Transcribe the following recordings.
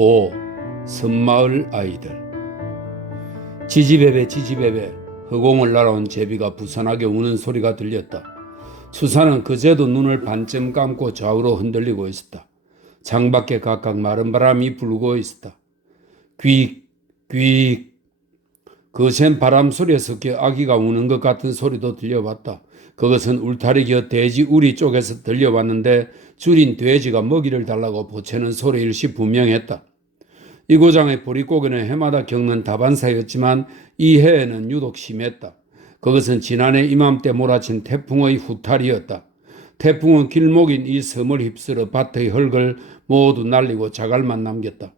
5. 섬마을 아이들. 지지배배 지지배배 허공을 날아온 제비가 부산하게 우는 소리가 들렸다. 추사는 그제도 눈을 반쯤 감고 좌우로 흔들리고 있었다. 창밖에 각각 마른 바람이 불고 있었다. 귀익 귀익. 거센 바람 소리에 섞여 아기가 우는 것 같은 소리도 들려왔다. 그것은 울타리 곁 돼지 우리 쪽에서 들려왔는데 줄인 돼지가 먹이를 달라고 보채는 소리일시 분명했다. 이 고장의 보릿고개는 해마다 겪는 다반사였지만 이 해에는 유독 심했다. 그것은 지난해 이맘때 몰아친 태풍의 후탈이었다. 태풍은 길목인 이 섬을 휩쓸어 밭의 흙을 모두 날리고 자갈만 남겼다.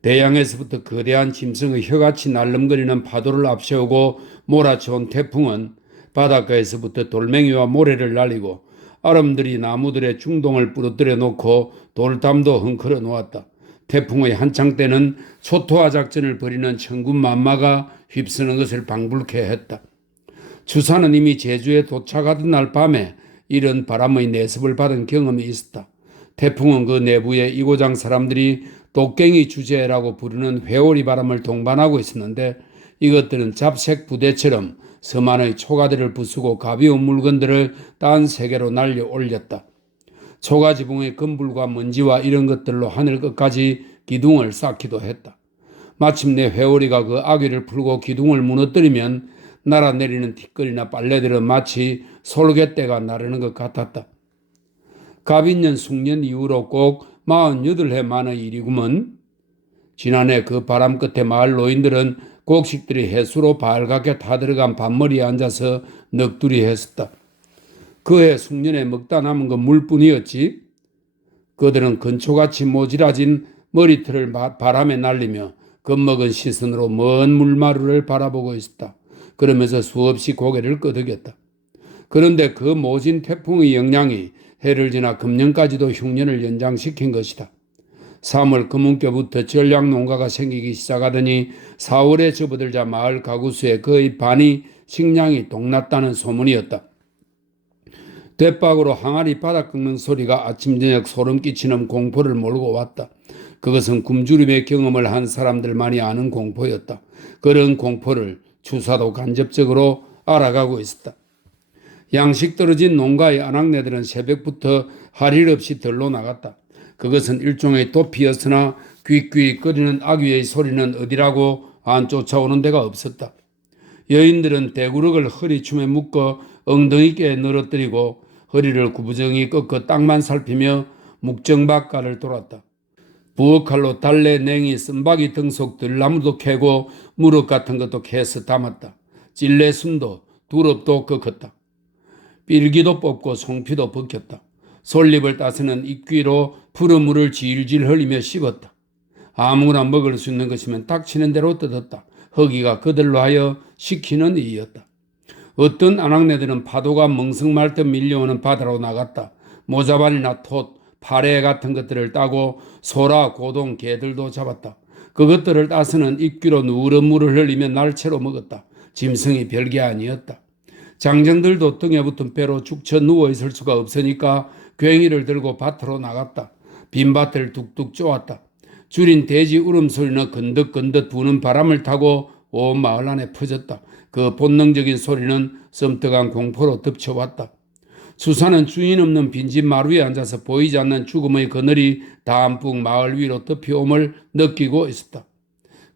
대양에서부터 거대한 짐승의 혀같이 날름거리는 파도를 앞세우고 몰아쳐온 태풍은 바닷가에서부터 돌멩이와 모래를 날리고 아름드리 나무들의 중동을 부러뜨려 놓고 돌담도 헝클어 놓았다. 태풍의 한창 때는 초토화 작전을 벌이는 천군만마가 휩쓰는 것을 방불케 했다. 추사는 이미 제주에 도착하던 날 밤에 이런 바람의 내습을 받은 경험이 있었다. 태풍은 그 내부에 이고장 사람들이 독갱이 주제라고 부르는 회오리 바람을 동반하고 있었는데 이것들은 잡색 부대처럼 섬 안의 초가들을 부수고 가벼운 물건들을 딴 세계로 날려 올렸다. 초가지붕의 금불과 먼지와 이런 것들로 하늘 끝까지 기둥을 쌓기도 했다. 마침내 회오리가 그 아귀를 풀고 기둥을 무너뜨리면 날아내리는 티끌이나 빨래들은 마치 솔개떼가 나르는 것 같았다. 갑인년 숙년 이후로 꼭 48해 만의 일이구먼. 지난해 그 바람 끝에 마을 노인들은 곡식들이 해수로 발갛게 타들어간 밭머리에 앉아서 넋두리 했었다. 그해 숙년에 먹다 남은 건 물뿐이었지. 그들은 건초같이 모지라진 머리털을 바람에 날리며 겁먹은 시선으로 먼 물마루를 바라보고 있었다. 그러면서 수없이 고개를 끄덕였다. 그런데 그 모진 태풍의 영향이 해를 지나 금년까지도 흉년을 연장시킨 것이다. 3월 금운께부터 전량농가가 생기기 시작하더니 4월에 접어들자 마을 가구 수의 거의 반이 식량이 동났다는 소문이었다. 돛박으로 항아리 바닥 긁는 소리가 아침 저녁 소름 끼치는 공포를 몰고 왔다. 그것은 굶주림의 경험을 한 사람들만이 아는 공포였다. 그런 공포를 추사도 간접적으로 알아가고 있었다. 양식 떨어진 농가의 아낙네들은 새벽부터 할 일 없이 들러 나갔다. 그것은 일종의 도피였으나 퀴퀴 거리는 아귀의 소리는 어디라고 안 쫓아오는 데가 없었다. 여인들은 대구럭을 허리춤에 묶어 엉덩이께 늘어뜨리고 허리를 구부정히 꺾어 땅만 살피며 묵정박가를 돌았다. 부엌칼로 달래, 냉이, 쓴바기 등속 들나무도 캐고 무릎 같은 것도 캐서 담았다. 찔레순도 두릅도 꺾었다. 삘기도 뽑고 송피도 벗겼다. 솔잎을 따서는 입귀로 푸른 물을 질질 흘리며 씹었다. 아무거나 먹을 수 있는 것이면 닥치는 대로 뜯었다. 허기가 그들로 하여 시키는 일이었다. 어떤 아낙네들은 파도가 멍석말 듯 밀려오는 바다로 나갔다. 모자반이나 톳, 파래 같은 것들을 따고 소라, 고동, 개들도 잡았다. 그것들을 따서는 입귀로 누런 물을 흘리며 날채로 먹었다. 짐승이 별게 아니었다. 장정들도 등에 붙은 배로 죽쳐 누워있을 수가 없으니까 괭이를 들고 밭으로 나갔다. 빈 밭을 뚝뚝 쪼았다. 줄인 돼지 울음소리는 건덕건덕 부는 바람을 타고 온 마을 안에 퍼졌다. 그 본능적인 소리는 섬뜩한 공포로 덮쳐왔다. 수사는 주인 없는 빈집 마루에 앉아서 보이지 않는 죽음의 그늘이 담뿍 마을 위로 덮여옴을 느끼고 있었다.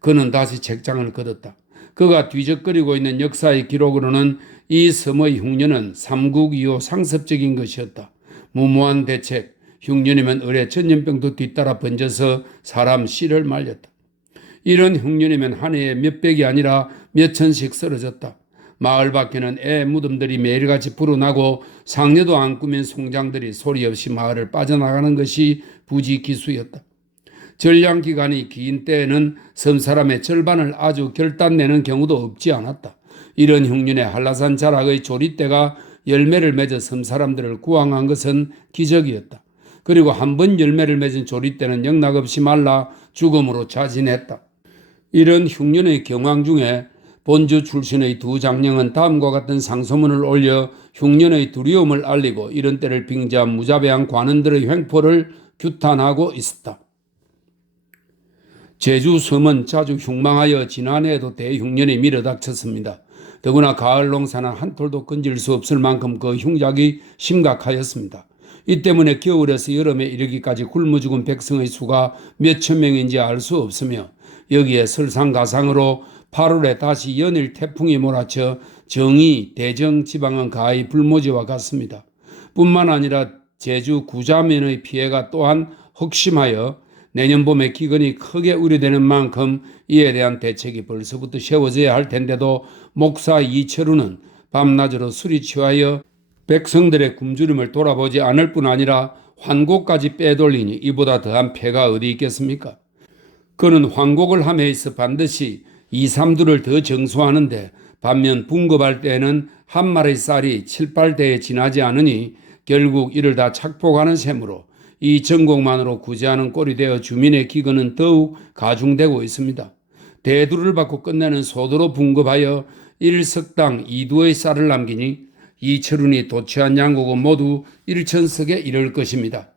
그는 다시 책장을 걷었다. 그가 뒤적거리고 있는 역사의 기록으로는 이 섬의 흉년은 삼국이후 상습적인 것이었다. 무모한 대책, 흉년이면 을에 전염병도 뒤따라 번져서 사람 씨를 말렸다. 이런 흉년이면 한 해에 몇백이 아니라 몇천씩 쓰러졌다. 마을 밖에는 애 무덤들이 매일같이 불어나고 상여도 안 꾸민 송장들이 소리 없이 마을을 빠져나가는 것이 부지기수였다. 전량기간이 긴 때에는 섬 사람의 절반을 아주 결단내는 경우도 없지 않았다. 이런 흉년에 한라산 자락의 조리대가 열매를 맺어 섬 사람들을 구항한 것은 기적이었다. 그리고 한 번 열매를 맺은 조리대는 영락없이 말라 죽음으로 자진했다. 이런 흉년의 경황 중에 본주 출신의 두 장령은 다음과 같은 상소문을 올려 흉년의 두려움을 알리고 이런 때를 빙자한 무자비한 관원들의 횡포를 규탄하고 있었다. 제주 섬은 자주 흉망하여 지난해에도 대흉년이 밀어닥쳤습니다. 더구나 가을 농사는 한 톨도 건질 수 없을 만큼 그 흉작이 심각하였습니다. 이 때문에 겨울에서 여름에 이르기까지 굶어 죽은 백성의 수가 몇천 명인지 알 수 없으며, 여기에 설상가상으로 8월에 다시 연일 태풍이 몰아쳐 정의, 대정 지방은 가히 불모지와 같습니다. 뿐만 아니라 제주 구자면의 피해가 또한 혹심하여 내년 봄에 기근이 크게 우려되는 만큼 이에 대한 대책이 벌써부터 세워져야 할 텐데도 목사 이철우는 밤낮으로 술이 취하여 백성들의 굶주림을 돌아보지 않을 뿐 아니라 환곡까지 빼돌리니 이보다 더한 폐가 어디 있겠습니까? 그는 환곡을 함에 있어 반드시 2, 3두를 더 정수하는데, 반면 분급할 때에는 한 마리 쌀이 7, 8대에 지나지 않으니 결국 이를 다 착복하는 셈으로 이 전곡만으로 구제하는 꼴이 되어 주민의 기근은 더욱 가중되고 있습니다. 대두를 받고 끝내는 소도로 분급하여 1석당 2두의 쌀을 남기니 이철운이 도취한 양국은 모두 1천석에 이를 것입니다.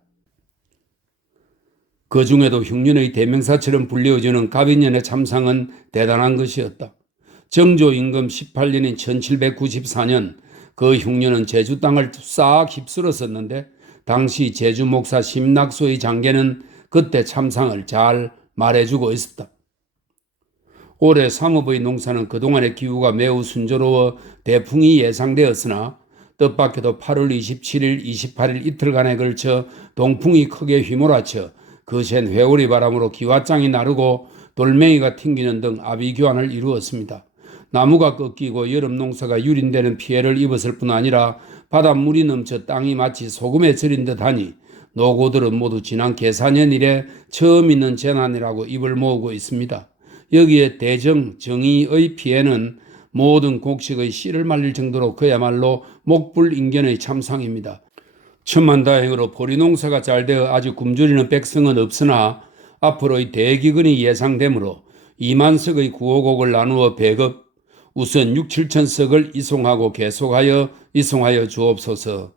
그 중에도 흉년의 대명사처럼 불리워지는 갑인년의 참상은 대단한 것이었다. 정조 임금 18년인 1794년 그 흉년은 제주 땅을 싹 휩쓸었었는데, 당시 제주 목사 심낙소의 장계는 그때 참상을 잘 말해주고 있었다. 올해 삼업의 농사는 그동안의 기후가 매우 순조로워 대풍이 예상되었으나 뜻밖에도 8월 27일, 28일 이틀간에 걸쳐 동풍이 크게 휘몰아쳐 거센 회오리 바람으로 기와장이 나르고 돌멩이가 튕기는 등 아비규환을 이루었습니다. 나무가 꺾이고 여름 농사가 유린되는 피해를 입었을 뿐 아니라 바닷물이 넘쳐 땅이 마치 소금에 절인 듯하니 노고들은 모두 지난 계사년 이래 처음 있는 재난이라고 입을 모으고 있습니다. 여기에 대정, 정의의 피해는 모든 곡식의 씨를 말릴 정도로 그야말로 목불인견의 참상입니다. 천만다행으로 보리농사가 잘 되어 아주 굶주리는 백성은 없으나 앞으로의 대기근이 예상되므로 2만석의 구호곡을 나누어 배급, 우선 6, 7천석을 이송하고 계속하여 이송하여 주옵소서.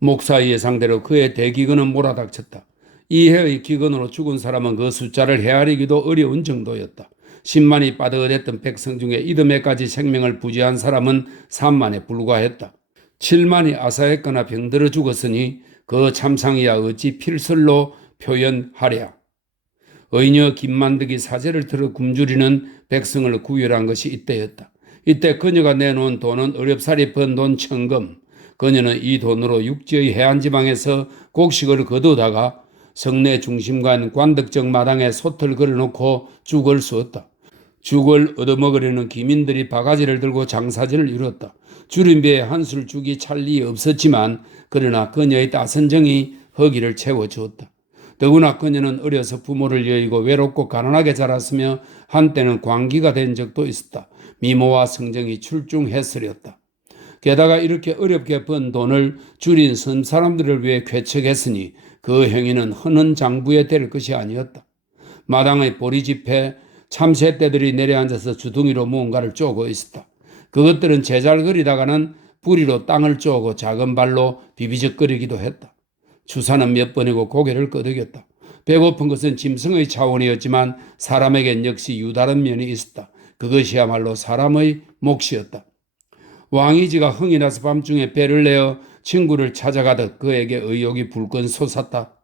목사의 예상대로 그의 대기근은 몰아닥쳤다. 이 해의 기근으로 죽은 사람은 그 숫자를 헤아리기도 어려운 정도였다. 10만이 빠듯했던 백성 중에 이듬해까지 생명을 부지한 사람은 3만에 불과했다. 7만이 아사했거나 병들어 죽었으니 그 참상이야 어찌 필설로 표현하랴. 의녀 김만득이 사제를 들어 굶주리는 백성을 구별한 것이 이때였다. 이때 그녀가 내놓은 돈은 어렵사리 번 돈 1,000금. 그녀는 이 돈으로 육지의 해안지방에서 곡식을 거두다가 성내 중심간 관덕정 마당에 솥을 걸어놓고 죽을 쑤었다. 죽을 얻어먹으려는 기민들이 바가지를 들고 장사진을 이뤘다. 주림배에 한술 죽이 찰리 없었지만 그러나 그녀의 따선 정이 허기를 채워주었다. 더구나 그녀는 어려서 부모를 여의고 외롭고 가난하게 자랐으며 한때는 광기가 된 적도 있었다. 미모와 성정이 출중했으렸다. 게다가 이렇게 어렵게 번 돈을 줄인 섬 사람들을 위해 쾌척했으니 그 행위는 흔한 장부에 될 것이 아니었다. 마당의 보리집에 참새떼들이 내려앉아서 주둥이로 무언가를 쪼고 있었다. 그것들은 제잘거리다가는 부리로 땅을 쪼고 작은 발로 비비적거리기도 했다. 주사는 몇 번이고 고개를 끄덕였다. 배고픈 것은 짐승의 차원이었지만 사람에겐 역시 유다른 면이 있었다. 그것이야말로 사람의 몫이었다. 왕이지가 흥이 나서 밤중에 배를 내어 친구를 찾아가듯 그에게 의욕이 불끈 솟았다.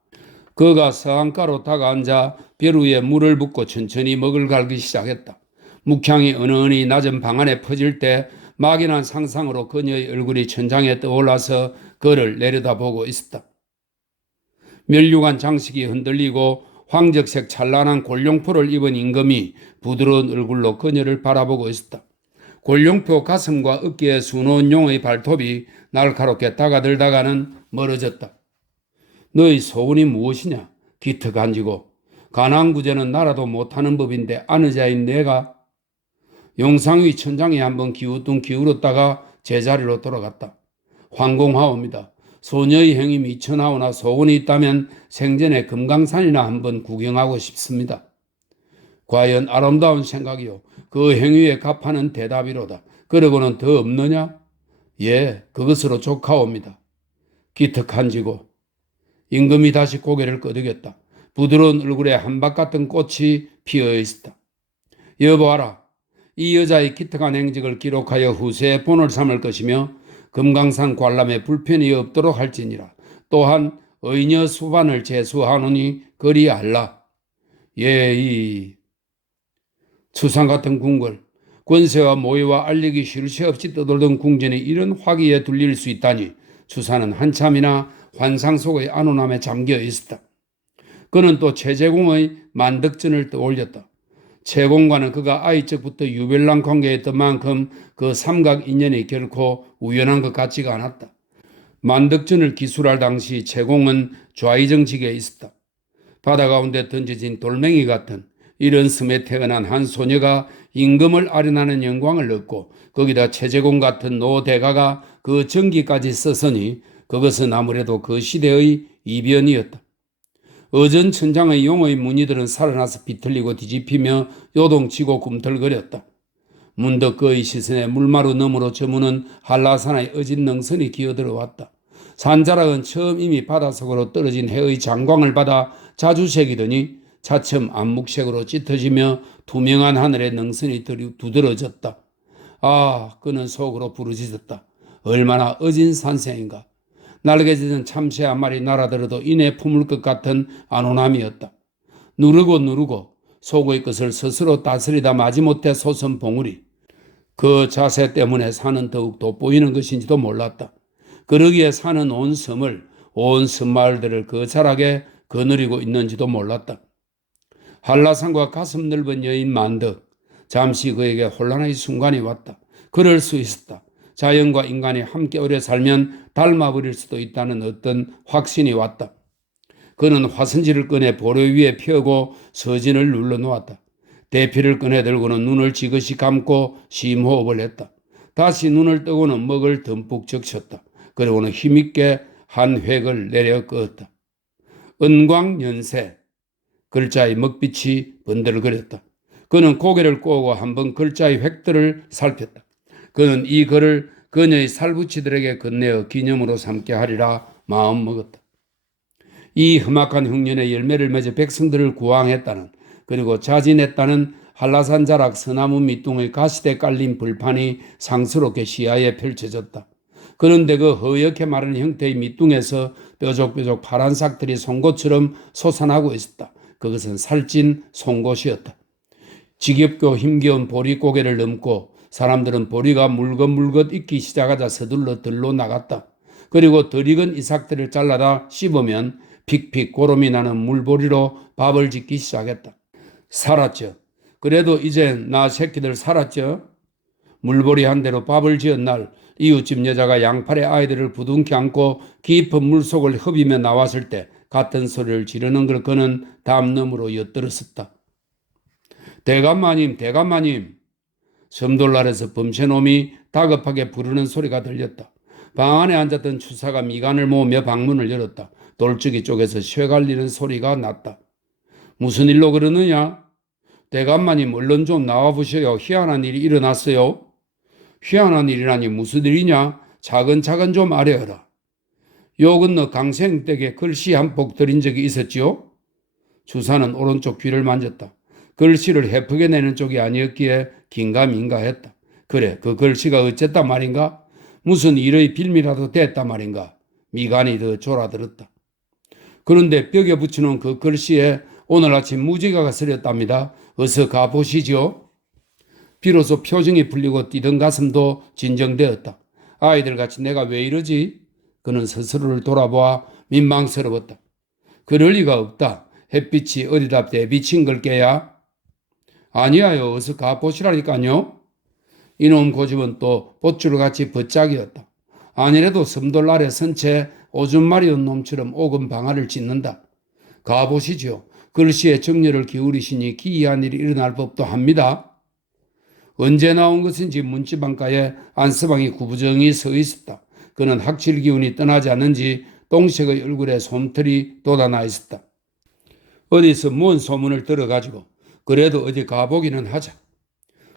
그가 서안가로 다가앉아 별 위에 물을 붓고 천천히 먹을 갈기 시작했다. 묵향이 은은히 낮은 방 안에 퍼질 때 막연한 상상으로 그녀의 얼굴이 천장에 떠올라서 그를 내려다보고 있었다. 멸류관 장식이 흔들리고 황적색 찬란한 골룡포를 입은 임금이 부드러운 얼굴로 그녀를 바라보고 있었다. 골룡포 가슴과 어깨에 수놓은 용의 발톱이 날카롭게 다가들다가는 멀어졌다. 너의 소원이 무엇이냐? 기특한지고 가난구제는 나라도 못하는 법인데 아는 자인 내가. 용상위 천장에 한번 기우뚱 기울었다가 제자리로 돌아갔다. 황공하옵니다. 소녀의 행위 미쳐나오나 소원이 있다면 생전에 금강산이나 한번 구경하고 싶습니다. 과연 아름다운 생각이요. 그 행위에 값하는 대답이로다. 그러고는 더 없느냐? 예, 그것으로 족하옵니다. 기특한지고. 임금이 다시 고개를 끄덕였다. 부드러운 얼굴에 한박 같은 꽃이 피어 있었다. 여보아라. 이 여자의 기특한 행적을 기록하여 후세에 본을 삼을 것이며 금강산 관람에 불편이 없도록 할지니라. 또한 의녀 수반을 제수하노니 그리알라. 이 추상 같은 궁궐, 권세와 모의와 알리기 쉴 새 없이 떠돌던 궁전이 이런 화기에 둘릴 수 있다니 추사는 한참이나 환상 속의 안온함에 잠겨 있었다. 그는 또 최재공의 만덕전을 떠올렸다. 최공과는 그가 아이 적부터 유별난 관계였던 만큼 그 삼각 인연이 결코 우연한 것 같지가 않았다. 만덕전을 기술할 당시 최공은 좌의정직에 있었다. 바다 가운데 던져진 돌멩이 같은 이런 섬에 태어난 한 소녀가 임금을 아련하는 영광을 얻고 거기다 최재공 같은 노대가가 그 전기까지 썼으니 그것은 아무래도 그 시대의 이변이었다. 어전천장의 용의 무늬들은 살아나서 비틀리고 뒤집히며 요동치고 꿈틀거렸다. 문득 그의 시선에 물마루 너머로 저무는 한라산의 어진 능선이 기어들어왔다. 산자락은 처음 이미 바닷속으로 떨어진 해의 장광을 받아 자주 새기더니 차츰 암묵색으로 짙어지며 투명한 하늘에 능선이 두드러졌다. 그는 속으로 부르짖었다. 얼마나 어진 산세인가. 날개 젖은 참새 한 마리 날아들어도 이내 품을 것 같은 안온함이었다. 누르고 속의 것을 스스로 다스리다 마지못해 솟은 봉우리. 그 자세 때문에 산은 더욱 돋보이는 것인지도 몰랐다. 그러기에 산은 온 섬을, 온 섬마을들을 그 자락에 거느리고 있는지도 몰랐다. 한라산과 가슴 넓은 여인 만덕. 잠시 그에게 혼란의 순간이 왔다. 그럴 수 있었다. 자연과 인간이 함께 오래 살면 닮아버릴 수도 있다는 어떤 확신이 왔다. 그는 화선지를 꺼내 보려 위에 펴고 서진을 눌러놓았다. 대피를 꺼내 들고는 눈을 지그시 감고 심호흡을 했다. 다시 눈을 뜨고는 먹을 듬뿍 적셨다. 그리고는 힘있게 한 획을 내려 끄었다. 은광연세. 글자의 먹빛이 번들거렸다. 그는 고개를 꼬고 한번 글자의 획들을 살폈다. 그는 이 글을 그녀의 살부치들에게 건네어 기념으로 삼게 하리라 마음먹었다. 이 험악한 흉년에 열매를 맺어 백성들을 구항했다는, 그리고 자진했다는 한라산 자락 서나무 밑둥의 가시대 깔린 불판이 상스럽게 시야에 펼쳐졌다. 그런데 그 허옇게 마른 형태의 밑둥에서 뾰족뾰족 파란 삭들이 송곳처럼 솟아나고 있었다. 그것은 살찐 송곳이었다. 지겹고 힘겨운 보리 고개를 넘고 사람들은 보리가 물긋물긋 익기 시작하자 서둘러 들로 나갔다. 그리고 덜 익은 이삭들을 잘라다 씹으면 픽픽 고름이 나는 물보리로 밥을 짓기 시작했다. 살았죠. 그래도 이젠 나 새끼들 살았죠. 물보리 한 대로 밥을 지은 날 이웃집 여자가 양팔에 아이들을 부둥켜 안고 깊은 물속을 허비며 나왔을 때 같은 소리를 지르는 걸 그는 담너머로 엿들었었다. 대감마님, 대감마님. 섬돌날에서 범죄놈이 다급하게 부르는 소리가 들렸다. 방 안에 앉았던 추사가 미간을 모으며 방문을 열었다. 돌적이 쪽에서 쇠갈리는 소리가 났다. 무슨 일로 그러느냐? 대감마님 얼른 좀 나와보셔요. 희한한 일이 일어났어요. 희한한 일이라니 무슨 일이냐? 차근차근 좀 아뢰어라. 요 건너 강생댁에 글씨 한 폭 드린 적이 있었지요? 추사는 오른쪽 귀를 만졌다. 글씨를 헤프게 내는 쪽이 아니었기에 긴가민가 했다. 그래, 그 글씨가 어쨌단 말인가? 무슨 일의 빌미라도 됐단 말인가? 미간이 더 졸아들었다. 그런데 벽에 붙여놓은 그 글씨에 오늘 아침 무지개가 쓰렸답니다. 어서 가보시죠. 비로소 표정이 풀리고 뛰던 가슴도 진정되었다. 아이들같이 내가 왜 이러지? 그는 스스로를 돌아보아 민망스러웠다. 그럴 리가 없다. 햇빛이 어디다 대비친 걸게야. 아니야요. 어서 가보시라니까요. 이놈 고집은 또 봇줄같이 벗짝이었다. 아니래도 섬돌 아래 선 채 오줌 마리온 놈처럼 오금 방아를 찢는다. 가보시죠. 글씨에 정열을 기울이시니 기이한 일이 일어날 법도 합니다. 언제 나온 것인지 문지방가에 안서방이 구부정히 서 있었다. 그는 학질 기운이 떠나지 않는지 동식의 얼굴에 솜털이 돋아나 있었다. 어디서 뭔 소문을 들어가지고 그래도 어디 가보기는 하자.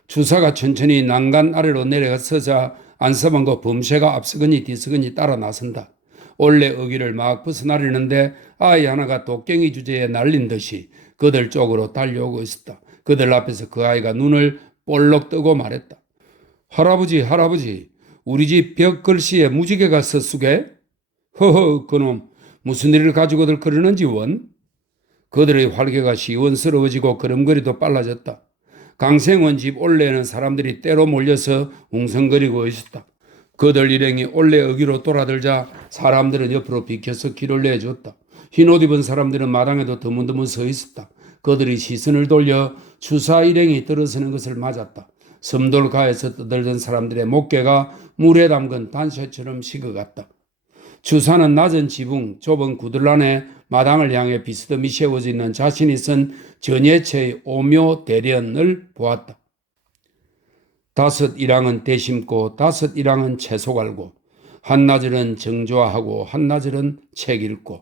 주사가 천천히 난간 아래로 내려서자 안서방과 범새가 앞서거니 뒤서거니 따라 나선다. 올레 어기를 막 벗어나려는데 아이 하나가 도깽이 주제에 날린 듯이 그들 쪽으로 달려오고 있었다. 그들 앞에서 그 아이가 눈을 볼록 뜨고 말했다. 할아버지, 할아버지, 우리 집 벽 글씨에 무지개가 서수게? 허허, 그놈 무슨 일을 가지고들 그러는지 원? 그들의 활개가 시원스러워지고 걸음걸이도 빨라졌다. 강생원 집 올레에는 사람들이 때로 몰려서 웅성거리고 있었다. 그들 일행이 올레 어기로 돌아들자 사람들은 옆으로 비켜서 길을 내줬다. 흰옷 입은 사람들은 마당에도 드문드문 서 있었다. 그들이 시선을 돌려 추사 일행이 들어서는 것을 맞았다. 섬돌가에서 떠들던 사람들의 목깨가 물에 담근 단셔처럼 식어갔다. 추사는 낮은 지붕, 좁은 구들 안에 마당을 향해 비스듬히 세워져 있는 자신이 쓴 전예체의 오묘 대련을 보았다. 5 일항은 대심고 5 일항은 채소 갈고 한나절은 정조하고 한나절은 책 읽고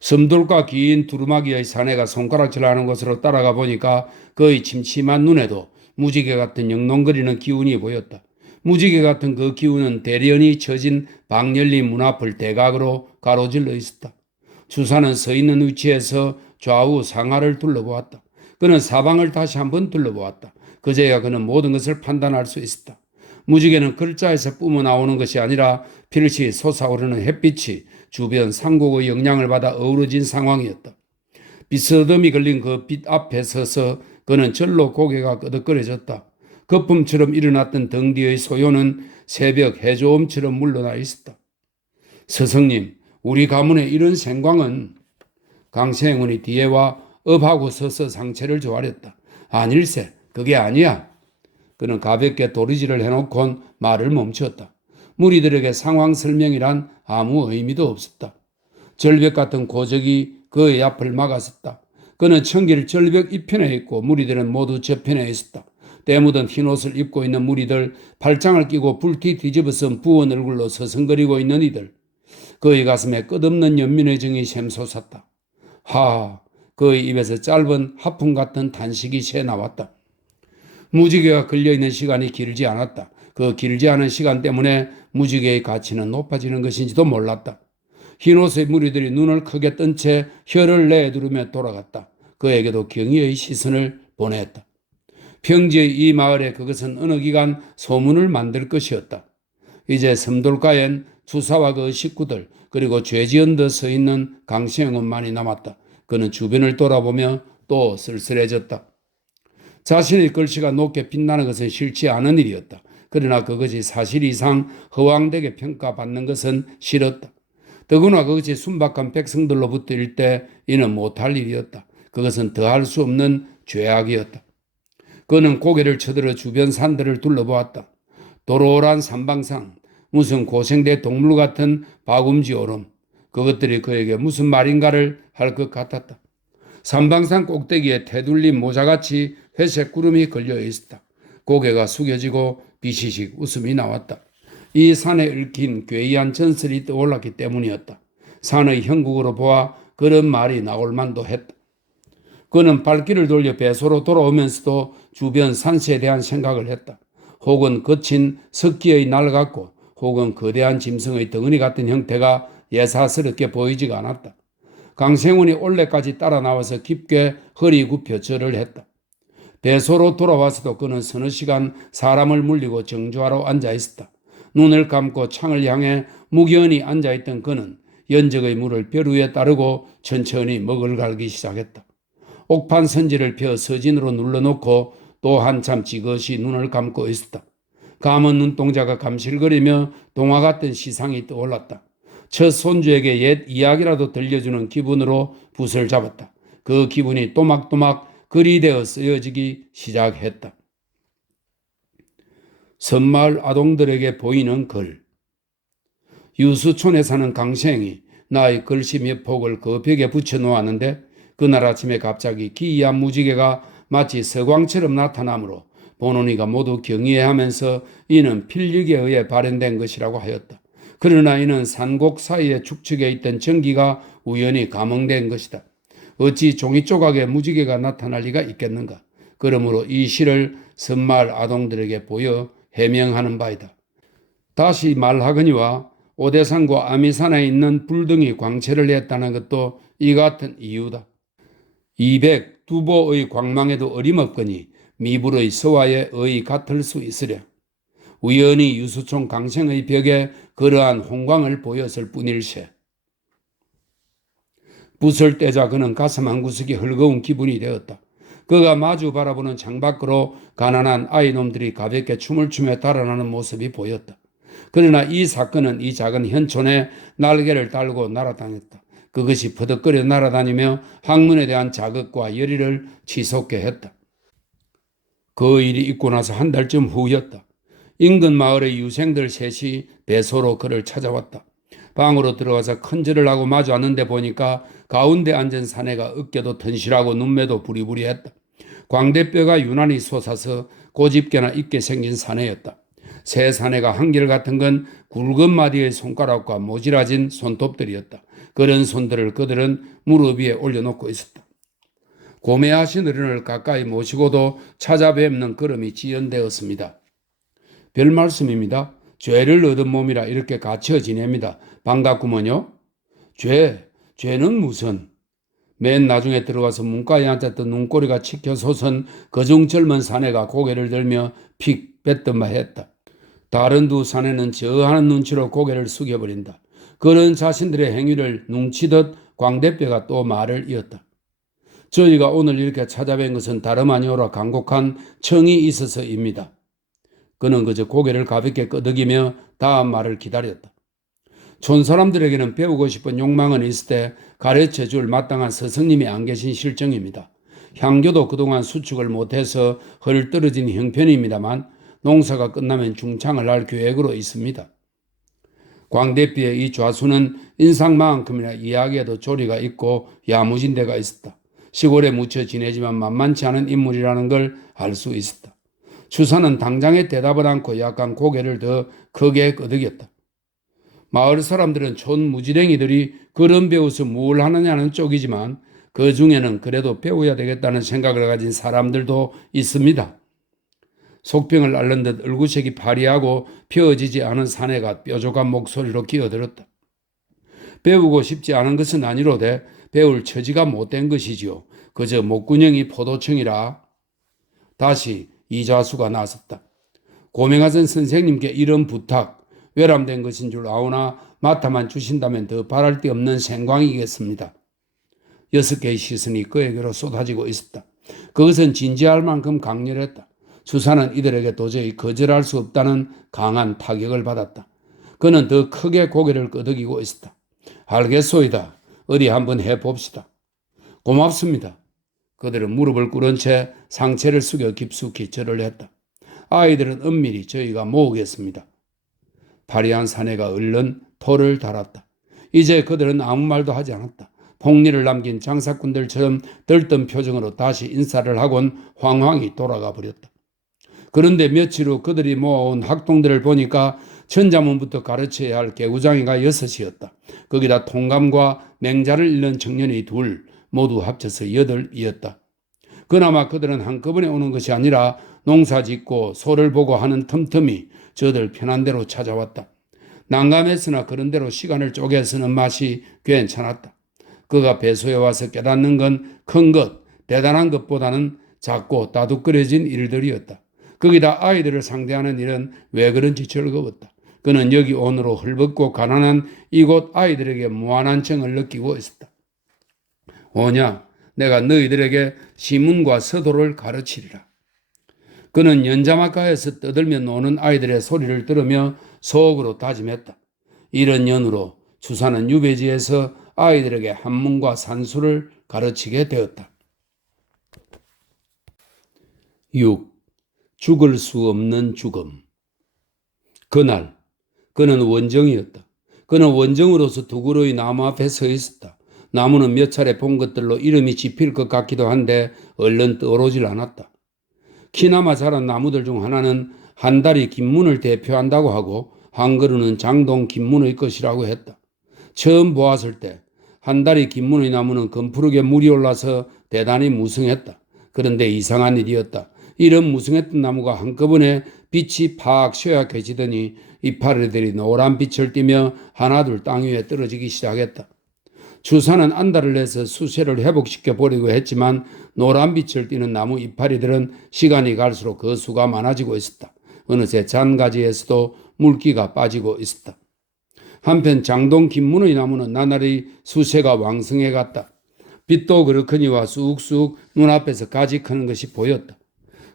섬돌과 긴 두루마기의 사내가 손가락질하는 곳으로 따라가 보니까 그의 침침한 눈에도 무지개 같은 영롱거리는 기운이 보였다. 무지개 같은 그 기운은 대련이 처진 방 열린 문 앞을 대각으로 가로질러 있었다. 주사는 서 있는 위치에서 좌우 상하를 둘러보았다. 그는 사방을 다시 한번 둘러보았다. 그제야 그는 모든 것을 판단할 수 있었다. 무지개는 글자에서 뿜어나오는 것이 아니라 필시 솟아오르는 햇빛이 주변 상국의 영향을 받아 어우러진 상황이었다. 비스듬히 걸린 그 빛 앞에 서서 그는 절로 고개가 끄덕거려졌다. 거품처럼 일어났던 등 뒤의 소요는 새벽 해조음처럼 물러나 있었다. 스승님, 우리 가문의 이런 생광은 강세행원이 뒤에 와 업하고 서서 상체를 조아렸다. 아닐세, 그게 아니야. 그는 가볍게 도리질을 해놓곤 말을 멈추었다. 무리들에게 상황 설명이란 아무 의미도 없었다. 절벽 같은 고적이 그의 앞을 막았었다. 그는 청길 절벽 이편에 있고 무리들은 모두 저편에 있었다. 때 묻은 흰옷을 입고 있는 무리들, 팔짱을 끼고 불티 뒤집어쓴 부은 얼굴로 서성거리고 있는 이들. 그의 가슴에 끝없는 연민의 정이 샘솟았다. 하, 그의 입에서 짧은 하품 같은 단식이 새나왔다. 무지개가 걸려있는 시간이 길지 않았다. 그 길지 않은 시간 때문에 무지개의 가치는 높아지는 것인지도 몰랐다. 흰옷의 무리들이 눈을 크게 뜬 채 혀를 내두르며 돌아갔다. 그에게도 경의의 시선을 보냈다. 평지의 이 마을에 그것은 어느 기간 소문을 만들 것이었다. 이제 섬돌가엔 주사와 그 식구들 그리고 죄지은 듯 서 있는 강시영은만이 남았다. 그는 주변을 돌아보며 또 쓸쓸해졌다. 자신의 글씨가 높게 빛나는 것은 싫지 않은 일이었다. 그러나 그것이 사실 이상 허황되게 평가받는 것은 싫었다. 더구나 그것이 순박한 백성들로부터 일 때 이는 못할 일이었다. 그것은 더할 수 없는 죄악이었다. 그는 고개를 쳐들어 주변 산들을 둘러보았다. 도로란 산방상, 무슨 고생대 동물 같은 박음지 오름, 그것들이 그에게 무슨 말인가를 할 것 같았다. 산방산 꼭대기에 테둘린 모자같이 회색 구름이 걸려 있었다. 고개가 숙여지고 비시식 웃음이 나왔다. 이 산에 얽힌 괴이한 전설이 떠올랐기 때문이었다. 산의 형국으로 보아 그런 말이 나올 만도 했다. 그는 발길을 돌려 배소로 돌아오면서도 주변 산세에 대한 생각을 했다. 혹은 거친 석기의 날 같고 혹은 거대한 짐승의 덩어리 같은 형태가 예사스럽게 보이지가 않았다. 강생훈이 올레까지 따라 나와서 깊게 허리 굽혀 절을 했다. 배소로 돌아와서도 그는 서너 시간 사람을 물리고 정주하러 앉아 있었다. 눈을 감고 창을 향해 무견히 앉아있던 그는 연적의 물을 벼 위에 따르고 천천히 먹을 갈기 시작했다. 옥판 선지를 펴 서진으로 눌러놓고 또 한참 지그시 눈을 감고 있었다. 감은 눈동자가 감실거리며 동화 같은 시상이 떠올랐다. 첫 손주에게 옛 이야기라도 들려주는 기분으로 붓을 잡았다. 그 기분이 또막또막 글이 되어 쓰여지기 시작했다. 섬마을 아동들에게 보이는 글. 유수촌에 사는 강생이 나의 글씨 몇 폭을 그 벽에 붙여놓았는데 그날 아침에 갑자기 기이한 무지개가 마치 서광처럼 나타나므로 보는 이가 모두 경이해하면서 이는 필력에 의해 발현된 것이라고 하였다. 그러나 이는 산곡 사이에 축축해 있던 전기가 우연히 감응된 것이다. 어찌 종이 조각에 무지개가 나타날 리가 있겠는가. 그러므로 이 시를 섬마을 아동들에게 보여 해명하는 바이다. 다시 말하거니와 오대산과 아미산에 있는 불등이 광채를 냈다는 것도 이 같은 이유다. 200 두보의 광망에도 어림없거니 미불의 서화에 의 같을 수 있으랴. 우연히 유수총 강생의 벽에 그러한 홍광을 보였을 뿐일세. 붓을 떼자 그는 가슴 한 구석이 헐거운 기분이 되었다. 그가 마주 바라보는 창밖으로 가난한 아이놈들이 가볍게 춤을 추며 달아나는 모습이 보였다. 그러나 이 사건은 이 작은 현촌에 날개를 달고 날아다녔다. 그것이 퍼득거려 날아다니며 학문에 대한 자극과 열의를 치솟게 했다. 그 일이 있고 나서 한 달쯤 후였다. 인근 마을의 유생들 셋이 배소로 그를 찾아왔다. 방으로 들어가서 큰절을 하고 마주 앉는데 보니까 가운데 앉은 사내가 어깨도 튼실하고 눈매도 부리부리했다. 광대뼈가 유난히 솟아서 고집게나 있게 생긴 사내였다. 새 사내가 한결같은 건 굵은 마디의 손가락과 모질라진 손톱들이었다. 그런 손들을 그들은 무릎 위에 올려놓고 있었다. 고매하신 어른을 가까이 모시고도 찾아뵙는 걸음이 지연되었습니다. 별 말씀입니다. 죄를 얻은 몸이라 이렇게 갇혀 지냅니다. 반갑구먼요. 죄는 무슨? 맨 나중에 들어가서 문가에 앉았던 눈꼬리가 치켜 솟은 그중 젊은 사내가 고개를 들며 픽 뱉던 바 했다. 다른 두 사내는 저하는 눈치로 고개를 숙여버린다. 그런 자신들의 행위를 눈치듯 광대뼈가 또 말을 이었다. 저희가 오늘 이렇게 찾아뵌 것은 다름 아니오라 간곡한 청이 있어서입니다. 그는 그저 고개를 가볍게 끄덕이며 다음 말을 기다렸다. 촌 사람들에게는 배우고 싶은 욕망은 있을 때 가르쳐줄 마땅한 스승님이 안 계신 실정입니다. 향교도 그동안 수축을 못해서 헐떨어진 형편입니다만 농사가 끝나면 중창을 할 계획으로 있습니다. 광대뼈의 이 좌수는 인상만큼이나 이야기에도 조리가 있고 야무진 데가 있었다. 시골에 묻혀 지내지만 만만치 않은 인물이라는 걸 알 수 있었다. 추사는 당장에 대답을 않고 약간 고개를 더 크게 끄덕였다. 마을 사람들은 촌 무지랭이들이 그런 배워서 뭘 하느냐는 쪽이지만 그 중에는 그래도 배워야 되겠다는 생각을 가진 사람들도 있습니다. 속병을 앓는 듯 얼굴색이 파리하고 펴지지 않은 사내가 뾰족한 목소리로 끼어들었다. 배우고 싶지 않은 것은 아니로되 배울 처지가 못된 것이지요. 그저 목구녕이 포도청이라. 다시 이좌수가 나섰다. 고명하선 선생님께 이런 부탁, 외람된 것인 줄 아오나 맡아만 주신다면 더 바랄 데 없는 생광이겠습니다. 6개의 시선이 그에게로 쏟아지고 있었다. 그것은 진지할 만큼 강렬했다. 수사는 이들에게 도저히 거절할 수 없다는 강한 타격을 받았다. 그는 더 크게 고개를 끄덕이고 있었다. 알겠소이다. 어디 한번 해봅시다. 고맙습니다. 그들은 무릎을 꿇은 채 상체를 숙여 깊숙이 절을 했다. 아이들은 은밀히 저희가 모으겠습니다. 파리한 사내가 얼른 토를 달았다. 이제 그들은 아무 말도 하지 않았다. 폭리를 남긴 장사꾼들처럼 들뜬 표정으로 다시 인사를 하곤 황황히 돌아가 버렸다. 그런데 며칠 후 그들이 모아온 학동들을 보니까 천자문부터 가르쳐야 할 개구장이가 6이었다. 거기다 통감과 맹자를 잃는 청년이 2, 모두 합쳐서 8이었다. 그나마 그들은 한꺼번에 오는 것이 아니라 농사 짓고 소를 보고 하는 틈틈이 저들 편한 대로 찾아왔다. 난감했으나 그런 대로 시간을 쪼개 쓰는 맛이 괜찮았다. 그가 배소에 와서 깨닫는 건 큰 것, 대단한 것보다는 작고 따둑거려진 일들이었다. 거기다 아이들을 상대하는 일은 왜 그런지 즐거웠다. 그는 여기 온으로 헐벗고 가난한 이곳 아이들에게 무한한 정을 느끼고 있었다. 오냐, 내가 너희들에게 시문과 서도를 가르치리라. 그는 연자막가에서 떠들며 노는 아이들의 소리를 들으며 속으로 다짐했다. 이런 연으로 주사는 유배지에서 아이들에게 한문과 산수를 가르치게 되었다. 6. 죽을 수 없는 죽음. 그날 그는 원정이었다. 그는 원정으로서 두 그루의 나무 앞에 서 있었다. 나무는 몇 차례 본 것들로 이름이 짚힐 것 같기도 한데 얼른 떠오르질 않았다. 키나마 자란 나무들 중 하나는 한 다리 김문을 대표한다고 하고 한 그루는 장동 김문의 것이라고 했다. 처음 보았을 때 한 다리 김문의 나무는 검푸르게 물이 올라서 대단히 무성했다. 그런데 이상한 일이었다. 이런 무성했던 나무가 한꺼번에 빛이 팍 쇠약해지더니 이파리들이 노란 빛을 띠며 하나둘 땅 위에 떨어지기 시작했다. 주사는 안달을 내서 수세를 회복시켜 보려고 했지만 노란 빛을 띠는 나무 이파리들은 시간이 갈수록 그 수가 많아지고 있었다. 어느새 잔가지에서도 물기가 빠지고 있었다. 한편 장동 김문의 나무는 나날이 수세가 왕성해 갔다. 빛도 그렇거니와 쑥쑥 눈앞에서 가지 크는 것이 보였다.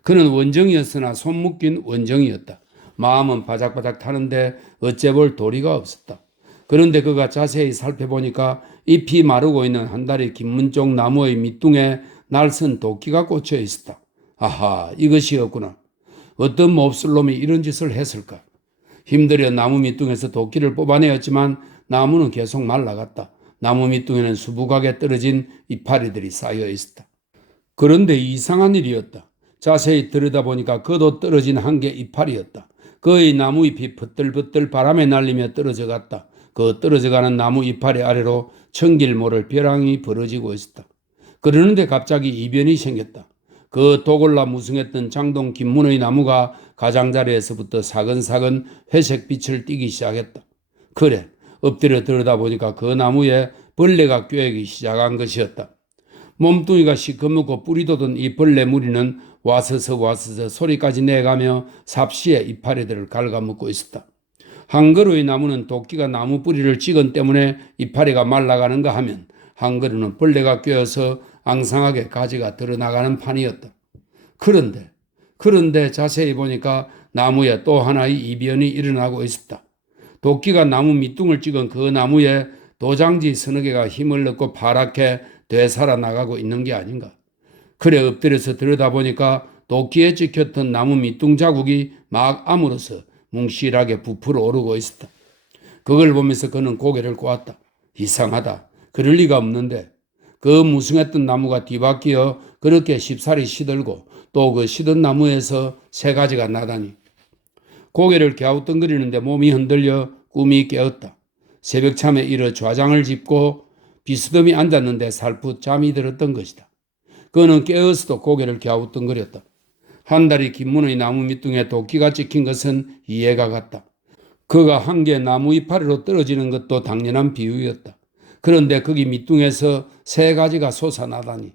그는 원정이었으나 손 묶인 원정이었다. 마음은 바닥바닥 타는데 어째볼 도리가 없었다. 그런데 그가 자세히 살펴보니까 잎이 마르고 있는 한 다리 김문쪽 나무의 밑둥에 날선 도끼가 꽂혀 있었다. 아하, 이것이었구나. 어떤 몹쓸 놈이 이런 짓을 했을까? 힘들여 나무 밑둥에서 도끼를 뽑아내었지만 나무는 계속 말라갔다. 나무 밑둥에는 수북하게 떨어진 이파리들이 쌓여 있었다. 그런데 이상한 일이었다. 자세히 들여다보니까 그도 떨어진 한 개 이파리였다. 그의 나무 잎이 버들버들 바람에 날리며 떨어져 갔다. 그 떨어져가는 나무 이파리 아래로 천길 모를 벼랑이 벌어지고 있었다. 그러는데 갑자기 이변이 생겼다. 그 도골라 무성했던 장동 김문의 나무가 가장자리에서부터 사근사근 회색 빛을 띠기 시작했다. 그래, 엎드려 들여다보니까 그 나무에 벌레가 꿰기 시작한 것이었다. 몸뚱이가 시커멓고 뿌리 돋은 이 벌레 무리는 와서서 소리까지 내가며 삽시에 이파리들을 갉아먹고 있었다. 한 그루의 나무는 도끼가 나무 뿌리를 찍은 때문에 이파리가 말라가는가 하면 한 그루는 벌레가 꿰어서 앙상하게 가지가 드러나가는 판이었다. 그런데 자세히 보니까 나무에 또 하나의 이변이 일어나고 있었다. 도끼가 나무 밑둥을 찍은 그 나무에 도장지 서너 개가 힘을 넣고 파랗게 되살아나가고 있는 게 아닌가. 그래 엎드려서 들여다보니까 도끼에 찍혔던 나무 밑둥 자국이 막 아물어서 뭉실하게 부풀어 오르고 있었다. 그걸 보면서 그는 고개를 꼬았다. 이상하다. 그럴 리가 없는데. 그 무성했던 나무가 뒤바뀌어 그렇게 쉽사리 시들고 또 그 시든 나무에서 새 가지가 나다니. 고개를 갸우뚱거리는데 몸이 흔들려 꿈이 깨었다. 새벽참에 일어 좌장을 짚고 비스듬히 앉았는데 살풋 잠이 들었던 것이다. 그는 깨어서도 고개를 갸우뚱거렸다. 한 다리 김문의 나무 밑둥에 도끼가 찍힌 것은 이해가 갔다. 그가 한 개 나무 이파리로 떨어지는 것도 당연한 비유였다. 그런데 거기 밑둥에서 새 가지가 솟아나다니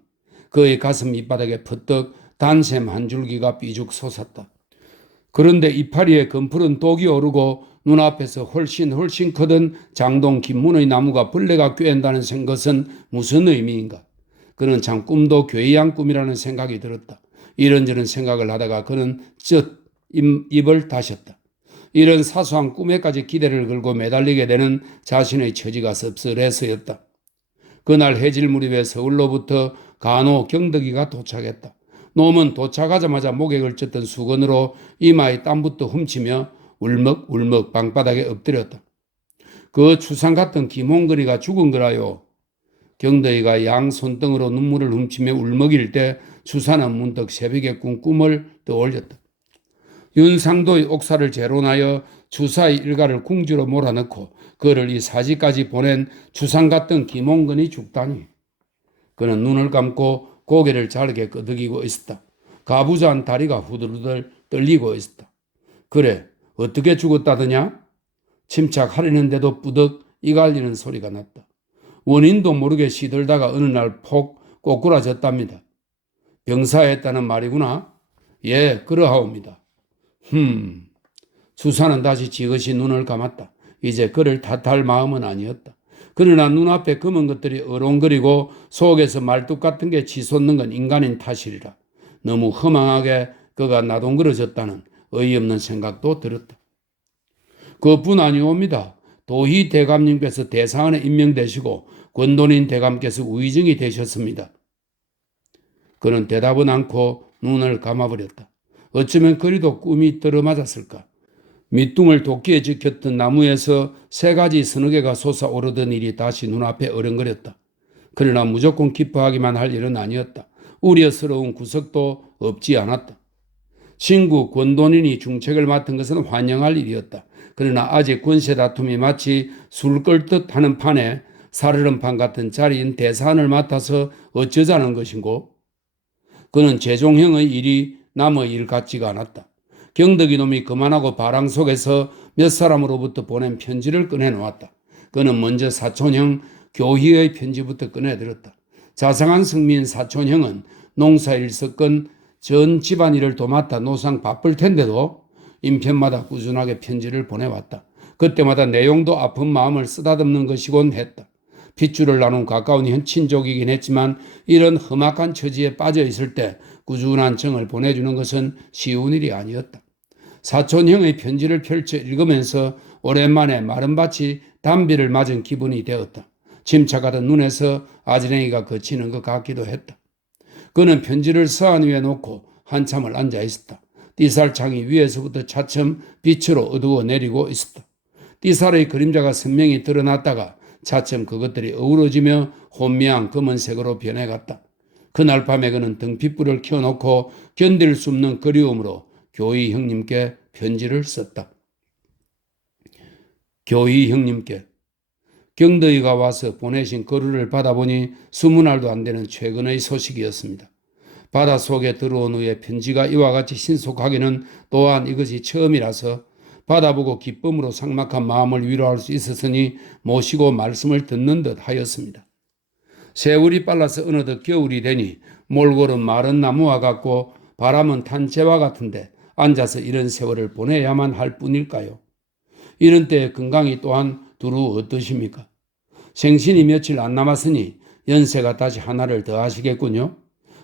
그의 가슴 밑바닥에 퍼뜩 단샘 한 줄기가 삐죽 솟았다. 그런데 이파리에 검푸른 독이 오르고 눈앞에서 훨씬 크던 장동 김문의 나무가 벌레가 꿰인다는 것은 무슨 의미인가? 그는 참 꿈도 괴이한 꿈이라는 생각이 들었다. 이런저런 생각을 하다가 그는 입을 다셨다. 이런 사소한 꿈에까지 기대를 걸고 매달리게 되는 자신의 처지가 씁쓸해서였다. 그날 해질 무렵에 서울로부터 간호 경덕이가 도착했다. 놈은 도착하자마자 목에 걸쳤던 수건으로 이마에 땀부터 훔치며 울먹울먹 방바닥에 엎드렸다. 그 추상 같은 김홍근이가 죽은 거라요. 경덕이가 양 손등으로 눈물을 훔치며 울먹일 때 추사는 문득 새벽에 꾼 꿈을 떠올렸다. 윤상도의 옥사를 재론하여 주사의 일가를 궁지로 몰아넣고 그를 이 사지까지 보낸 주상 같던 김홍근이 죽다니. 그는 눈을 감고 고개를 잘게 끄덕이고 있었다. 가부좌한 다리가 후들후들 떨리고 있었다. 그래, 어떻게 죽었다더냐? 침착하려는데도 뿌덕 이갈리는 소리가 났다. 원인도 모르게 시들다가 어느 날 폭 꼬꾸라졌답니다. 병사했다는 말이구나? 예, 그러하옵니다. 수사는 다시 지그시 눈을 감았다. 이제 그를 탓할 마음은 아니었다. 그러나 눈앞에 검은 것들이 어롱거리고 속에서 말뚝 같은 게 치솟는 건 인간인 탓이리라. 너무 허망하게 그가 나동거려졌다는 어이없는 생각도 들었다. 그뿐 아니옵니다. 도희 대감님께서 대사관에 임명되시고 권돈인 대감께서 우의정이 되셨습니다. 그는 대답은 않고 눈을 감아버렸다. 어쩌면 그리도 꿈이 들어맞았을까. 밑둥을 도끼에 찍혔던 나무에서 새 가지 서너 개가 솟아오르던 일이 다시 눈앞에 어른거렸다. 그러나 무조건 기뻐하기만 할 일은 아니었다. 우려스러운 구석도 없지 않았다. 친구 권돈인이 중책을 맡은 것은 환영할 일이었다. 그러나 아직 권세 다툼이 마치 술 끓듯 하는 판에 살얼음판 같은 자리인 대사안을 맡아서 어쩌자는 것인고? 그는 재종형의 일이 남의 일 같지가 않았다. 경덕이 놈이 그만하고 바람 속에서 몇 사람으로부터 보낸 편지를 꺼내놓았다. 그는 먼저 사촌형 교희의 편지부터 꺼내들었다. 자상한 성민 사촌형은 농사일 섞은 전 집안일을 도맡아 노상 바쁠 텐데도 인편마다 꾸준하게 편지를 보내왔다. 그때마다 내용도 아픈 마음을 쓰다듬는 것이곤 했다. 핏줄을 나눈 가까운 친족이긴 했지만 이런 험악한 처지에 빠져 있을 때 꾸준한 정을 보내주는 것은 쉬운 일이 아니었다. 사촌형의 편지를 펼쳐 읽으면서 오랜만에 마른 밭이 단비를 맞은 기분이 되었다. 침착하던 눈에서 아지랭이가 거치는 것 같기도 했다. 그는 편지를 서한 위에 놓고 한참을 앉아 있었다. 띠살창이 위에서부터 차츰 빛으로 어두워 내리고 있었다. 띠살의 그림자가 선명히 드러났다가 차츰 그것들이 어우러지며 혼미한 검은색으로 변해갔다. 그날 밤에 그는 등핏불을 켜놓고 견딜 수 없는 그리움으로 교희 형님께 편지를 썼다. 교희 형님께 경덕이가 와서 보내신 거루를 받아보니 20알도 안 되는 최근의 소식이었습니다. 바닷속에 들어온 후에 편지가 이와 같이 신속하기는 또한 이것이 처음이라서 받아보고 기쁨으로 삭막한 마음을 위로할 수 있었으니 모시고 말씀을 듣는 듯 하였습니다. 세월이 빨라서 어느덧 겨울이 되니 몰골은 마른 나무와 같고 바람은 탄 재와 같은데 앉아서 이런 세월을 보내야만 할 뿐일까요? 이런 때의 건강이 또한 두루 어떠십니까? 생신이 며칠 안 남았으니 연세가 다시 하나를 더 하시겠군요.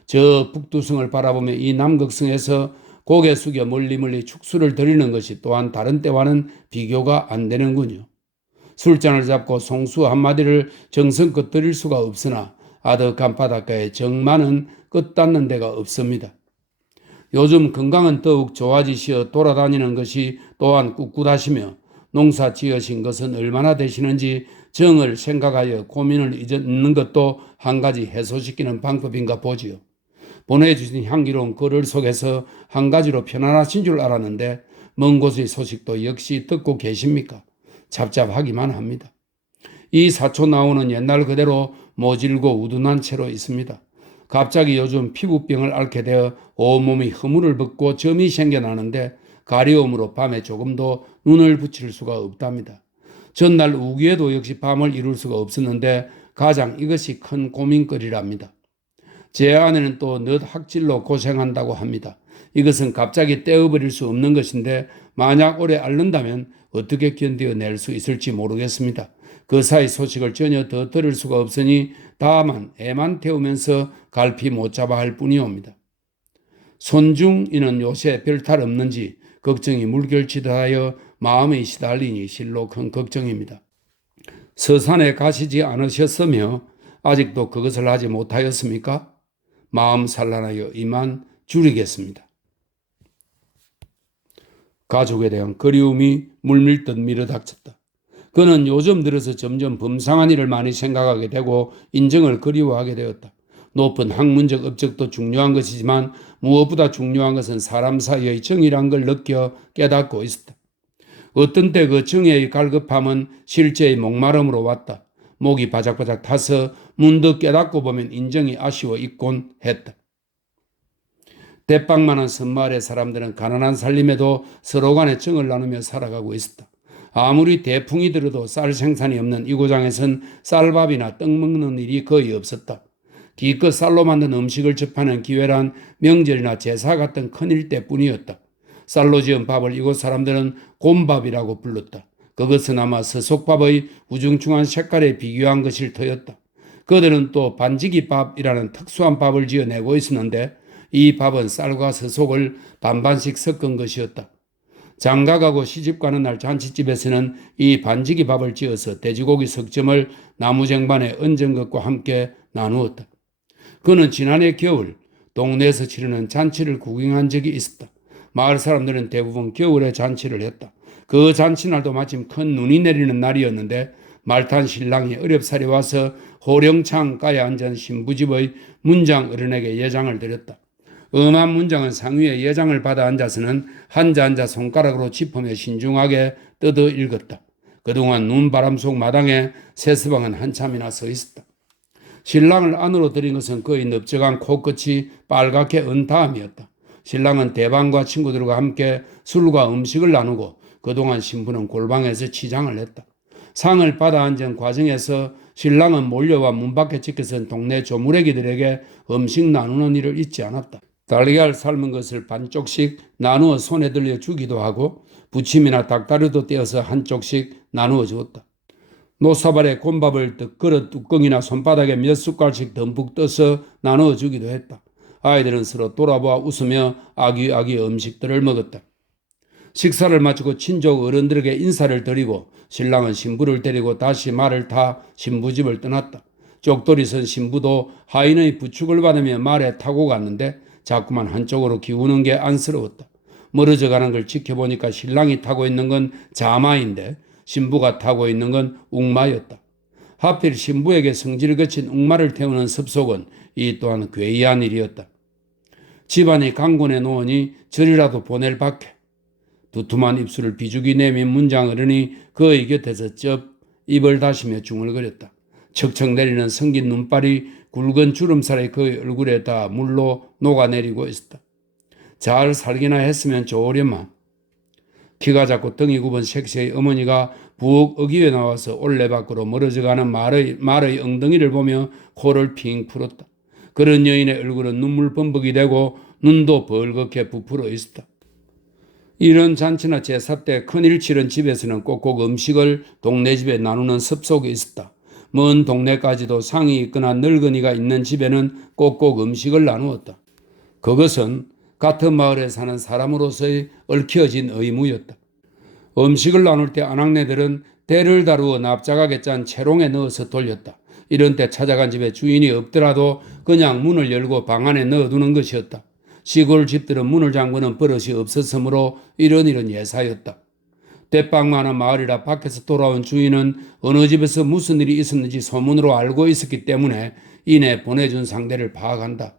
저 북두성을 바라보며 이 남극성에서 고개 숙여 멀리 축수를 드리는 것이 또한 다른 때와는 비교가 안 되는군요. 술잔을 잡고 송수 한마디를 정성껏 드릴 수가 없으나 아득한 바닷가에 정만은 끝닿는 데가 없습니다. 요즘 건강은 더욱 좋아지시어 돌아다니는 것이 또한 꿋꿋하시며 농사 지으신 것은 얼마나 되시는지 정을 생각하여 고민을 잊는 것도 한 가지 해소시키는 방법인가 보지요. 보내주신 향기로운 글을 속에서 한 가지로 편안하신 줄 알았는데 먼 곳의 소식도 역시 듣고 계십니까? 잡잡하기만 합니다. 이 사촌 나오는 옛날 그대로 모질고 우둔한 채로 있습니다. 갑자기 요즘 피부병을 앓게 되어 온몸이 허물을 벗고 점이 생겨나는데 가려움으로 밤에 조금도 눈을 붙일 수가 없답니다. 전날 우기에도 역시 밤을 이룰 수가 없었는데 가장 이것이 큰 고민거리랍니다. 제 아내는 또 늦 학질로 고생한다고 합니다. 이것은 갑자기 떼어버릴 수 없는 것인데 만약 오래 앓는다면 어떻게 견뎌낼 수 있을지 모르겠습니다. 그 사이 소식을 전혀 더 들을 수가 없으니 다만 애만 태우면서 갈피 못 잡아 할 뿐이옵니다. 손중이는 요새 별탈 없는지 걱정이 물결치듯하여 마음이 시달리니 실로 큰 걱정입니다. 서산에 가시지 않으셨으며 아직도 그것을 하지 못하였습니까? 마음 산란하여 이만 줄이겠습니다. 가족에 대한 그리움이 물밀듯 밀어닥쳤다. 그는 요즘 들어서 점점 범상한 일을 많이 생각하게 되고 인정을 그리워하게 되었다. 높은 학문적 업적도 중요한 것이지만 무엇보다 중요한 것은 사람 사이의 정이란 걸 느껴 깨닫고 있었다. 어떤 때 그 정의 갈급함은 실제의 목마름으로 왔다. 목이 바짝바짝 타서 문득 깨닫고 보면 인정이 아쉬워 있곤 했다. 대빵만한 섬마을의 사람들은 가난한 살림에도 서로 간에 정을 나누며 살아가고 있었다. 아무리 대풍이 들어도 쌀 생산이 없는 이 고장에선 쌀밥이나 떡 먹는 일이 거의 없었다. 기껏 쌀로 만든 음식을 접하는 기회란 명절이나 제사 같은 큰일 때뿐이었다. 쌀로 지은 밥을 이곳 사람들은 곰밥이라고 불렀다. 그것은 아마 서속밥의 우중충한 색깔에 비교한 것일 터였다. 그들은 또 반지기밥이라는 특수한 밥을 지어내고 있었는데 이 밥은 쌀과 서속을 반반씩 섞은 것이었다. 장가가고 시집가는 날 잔치집에서는 이 반지기 밥을 지어서 돼지고기 석점을 나무쟁반에 얹은 것과 함께 나누었다. 그는 지난해 겨울 동네에서 치르는 잔치를 구경한 적이 있었다. 마을 사람들은 대부분 겨울에 잔치를 했다. 그 잔치날도 마침 큰 눈이 내리는 날이었는데 말탄 신랑이 어렵사리 와서 호령창가에 앉은 신부집의 문장 어른에게 예장을 드렸다. 엄한 문장은 상위에 예장을 받아 앉아서는 한자 손가락으로 짚으며 신중하게 뜯어 읽었다. 그동안 눈바람 속 마당에 세서방은 한참이나 서 있었다. 신랑을 안으로 들인 것은 그의 넓적한 코끝이 빨갛게 은 다음이었다. 신랑은 대방과 친구들과 함께 술과 음식을 나누고 그동안 신부는 골방에서 치장을 했다. 상을 받아 앉은 과정에서 신랑은 몰려와 문 밖에 지켜선 동네 조무래기들에게 음식 나누는 일을 잊지 않았다. 달걀 삶은 것을 반쪽씩 나누어 손에 들려 주기도 하고 부침이나 닭다리도 떼어서 한쪽씩 나누어 주었다. 노사발에 곤밥을 그릇 뚜껑이나 손바닥에 몇 숟갈씩 듬뿍 떠서 나누어 주기도 했다. 아이들은 서로 돌아보아 웃으며 아기아기 음식들을 먹었다. 식사를 마치고 친족 어른들에게 인사를 드리고 신랑은 신부를 데리고 다시 말을 타 신부집을 떠났다. 쪽돌이 선 신부도 하인의 부축을 받으며 말에 타고 갔는데 자꾸만 한쪽으로 기우는 게 안쓰러웠다. 멀어져 가는 걸 지켜보니까 신랑이 타고 있는 건 자마인데 신부가 타고 있는 건 웅마였다. 하필 신부에게 성질을 거친 웅마를 태우는 습속은 이 또한 괴이한 일이었다. 집안이 강군에 놓으니 저리라도 보낼 밖에. 두툼한 입술을 비죽이 내민 문장 어른이 그의 곁에서 쩝 입을 다시며 중얼거렸다. 척척 내리는 성긴 눈발이 굵은 주름살이 그의 얼굴에 다 물로 녹아내리고 있었다. 잘 살기나 했으면 좋으련만. 키가 작고 등이 굽은 섹시의 어머니가 부엌 어귀에 나와서 올레 밖으로 멀어져가는 말의 엉덩이를 보며 코를 핑 풀었다. 그런 여인의 얼굴은 눈물 범벅이 되고 눈도 벌겋게 부풀어 있었다. 이런 잔치나 제사 때 큰일 치른 집에서는 꼭꼭 음식을 동네 집에 나누는 습속이 있었다. 먼 동네까지도 상이 있거나 늙은이가 있는 집에는 꼭꼭 음식을 나누었다. 그것은 같은 마을에 사는 사람으로서의 얽혀진 의무였다. 음식을 나눌 때 아낙네들은 대를 다루어 납작하게 짠 채롱에 넣어서 돌렸다. 이런 때 찾아간 집에 주인이 없더라도 그냥 문을 열고 방 안에 넣어두는 것이었다. 시골 집들은 문을 잠그는 버릇이 없었으므로 이런 일은 예사였다. 대빵 많은 마을이라 밖에서 돌아온 주인은 어느 집에서 무슨 일이 있었는지 소문으로 알고 있었기 때문에 이내 보내준 상대를 파악한다.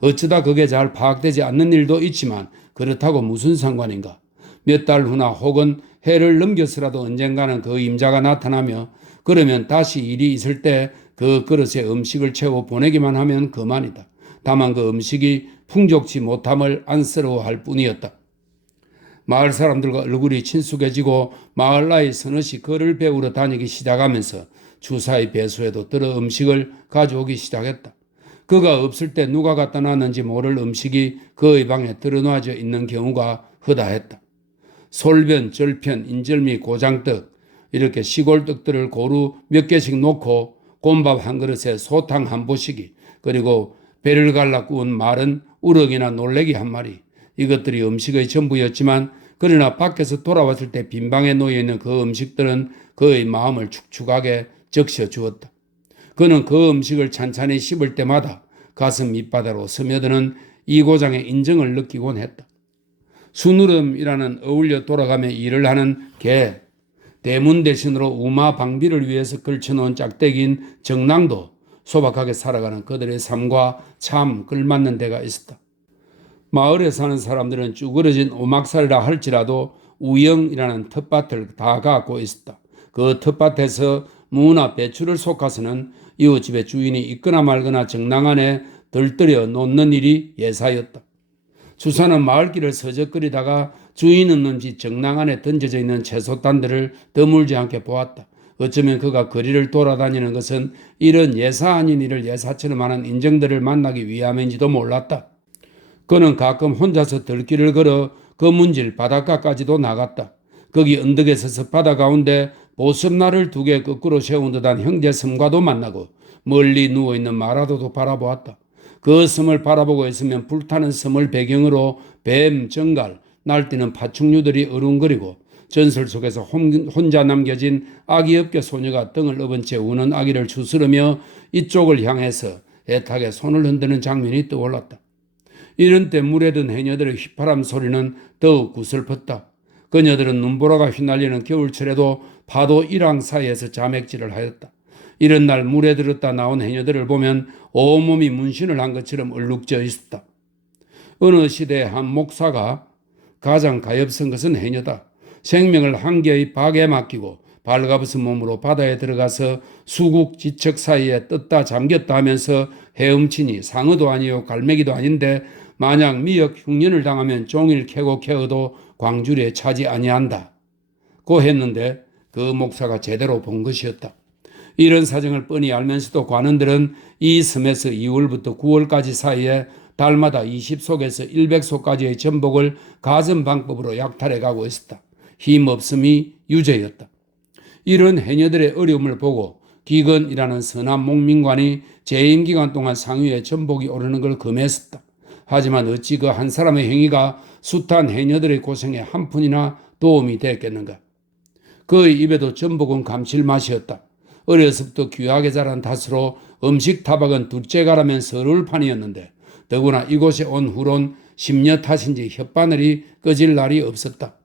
어쩌다 그게 잘 파악되지 않는 일도 있지만 그렇다고 무슨 상관인가. 몇 달 후나 혹은 해를 넘겨서라도 언젠가는 그 임자가 나타나며 그러면 다시 일이 있을 때 그 그릇에 음식을 채워 보내기만 하면 그만이다. 다만 그 음식이 풍족치 못함을 안쓰러워할 뿐이었다. 마을 사람들과 얼굴이 친숙해지고 마을 나이 서너씩 글을 배우러 다니기 시작하면서 주사의 배수에도 들어 음식을 가져오기 시작했다. 그가 없을 때 누가 갖다 놨는지 모를 음식이 그의 방에 드러나져 있는 경우가 허다했다. 솔변, 절편, 인절미, 고장떡 이렇게 시골 떡들을 고루 몇 개씩 놓고 곤밥 한 그릇에 소탕 한 보시기 그리고 배를 갈라 구운 말은 우럭이나 놀래기 한 마리 이것들이 음식의 전부였지만 그러나 밖에서 돌아왔을 때 빈방에 놓여있는 그 음식들은 그의 마음을 축축하게 적셔 주었다. 그는 그 음식을 찬찬히 씹을 때마다 가슴 밑바닥으로 스며드는 이고장의 인정을 느끼곤 했다. 수누름이라는 어울려 돌아가며 일을 하는 개, 대문 대신으로 우마 방비를 위해서 걸쳐놓은 짝대기인 정랑도 소박하게 살아가는 그들의 삶과 참 걸맞는 데가 있었다. 마을에 사는 사람들은 쭈그러진 오막살이라 할지라도 우영이라는 텃밭을 다 갖고 있었다. 그 텃밭에서 무나 배추를 솎아서는 이웃집의 주인이 있거나 말거나 정랑 안에 들뜨려 놓는 일이 예사였다. 주사는 마을길을 서적거리다가 주인 없는지 정랑 안에 던져져 있는 채소단들을 드물지 않게 보았다. 어쩌면 그가 거리를 돌아다니는 것은 이런 예사 아닌 일을 예사처럼 하는 인정들을 만나기 위함인지도 몰랐다. 그는 가끔 혼자서 들길을 걸어 검은질 바닷가까지도 나갔다. 거기 언덕에 서서 바다 가운데 보습나를 2개 거꾸로 세운 듯한 형제 섬과도 만나고 멀리 누워있는 마라도도 바라보았다. 그 섬을 바라보고 있으면 불타는 섬을 배경으로 뱀, 정갈, 날뛰는 파충류들이 어른거리고 전설 속에서 혼자 남겨진 아기 업계 소녀가 등을 업은 채 우는 아기를 추스르며 이쪽을 향해서 애타게 손을 흔드는 장면이 떠올랐다. 이런 때 물에 든 해녀들의 휘파람 소리는 더욱 구슬펐다. 그녀들은 눈보라가 휘날리는 겨울철에도 파도 일왕 사이에서 자맥질을 하였다. 이런 날 물에 들었다 나온 해녀들을 보면 온몸이 문신을 한 것처럼 얼룩져 있었다. 어느 시대의 한 목사가 가장 가엾은 것은 해녀다. 생명을 한계의 박에 맡기고 발가벗은 몸으로 바다에 들어가서 수국지척 사이에 떴다 잠겼다 하면서 헤엄치니 상어도 아니요 갈매기도 아닌데 만약 미역 흉년을 당하면 종일 캐고 캐어도 광주리에 차지 아니한다. 고 했는데 그 목사가 제대로 본 것이었다. 이런 사정을 뻔히 알면서도 관원들은 이 섬에서 2월부터 9월까지 사이에 달마다 20속에서 100속까지의 전복을 가전 방법으로 약탈해 가고 있었다. 힘없음이 유죄였다. 이런 해녀들의 어려움을 보고 기근이라는 선한 목민관이 재임 기간 동안 상위에 전복이 오르는 걸 금했었다. 하지만 어찌 그 한 사람의 행위가 숱한 해녀들의 고생에 한 푼이나 도움이 됐겠는가. 그의 입에도 전복은 감칠맛이었다. 어려서부터 귀하게 자란 탓으로 음식 타박은 둘째가라면 서러울 판이었는데 더구나 이곳에 온 후론 심려 탓인지 혓바늘이 꺼질 날이 없었다.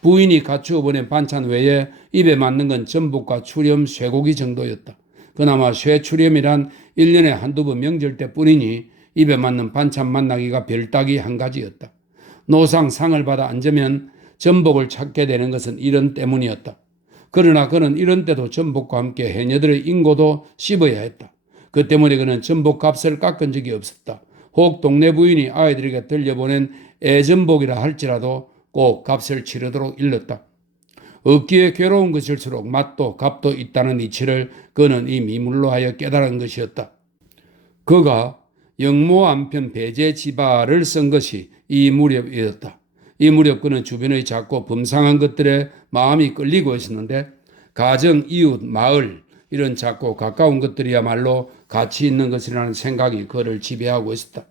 부인이 갖추어 보낸 반찬 외에 입에 맞는 건 전복과 추렴, 쇠고기 정도였다. 그나마 쇠추렴이란 1년에 한두 번 명절 때뿐이니 입에 맞는 반찬 만나기가 별따기 한 가지였다. 노상 상을 받아 앉으면 전복을 찾게 되는 것은 이런 때문이었다. 그러나 그는 이런 때도 전복과 함께 해녀들의 인고도 씹어야 했다. 그 때문에 그는 전복 값을 깎은 적이 없었다. 혹 동네 부인이 아이들에게 들려보낸 애전복이라 할지라도 꼭 값을 치르도록 일렀다. 얻기에 괴로운 것일수록 맛도 값도 있다는 이치를 그는 이 미물로 하여 깨달은 것이었다. 그가 영모 한편 배제지바를 쓴 것이 이 무렵이었다. 이 무렵 그는 주변의 작고 범상한 것들에 마음이 끌리고 있었는데 가정, 이웃, 마을 이런 작고 가까운 것들이야말로 가치 있는 것이라는 생각이 그를 지배하고 있었다.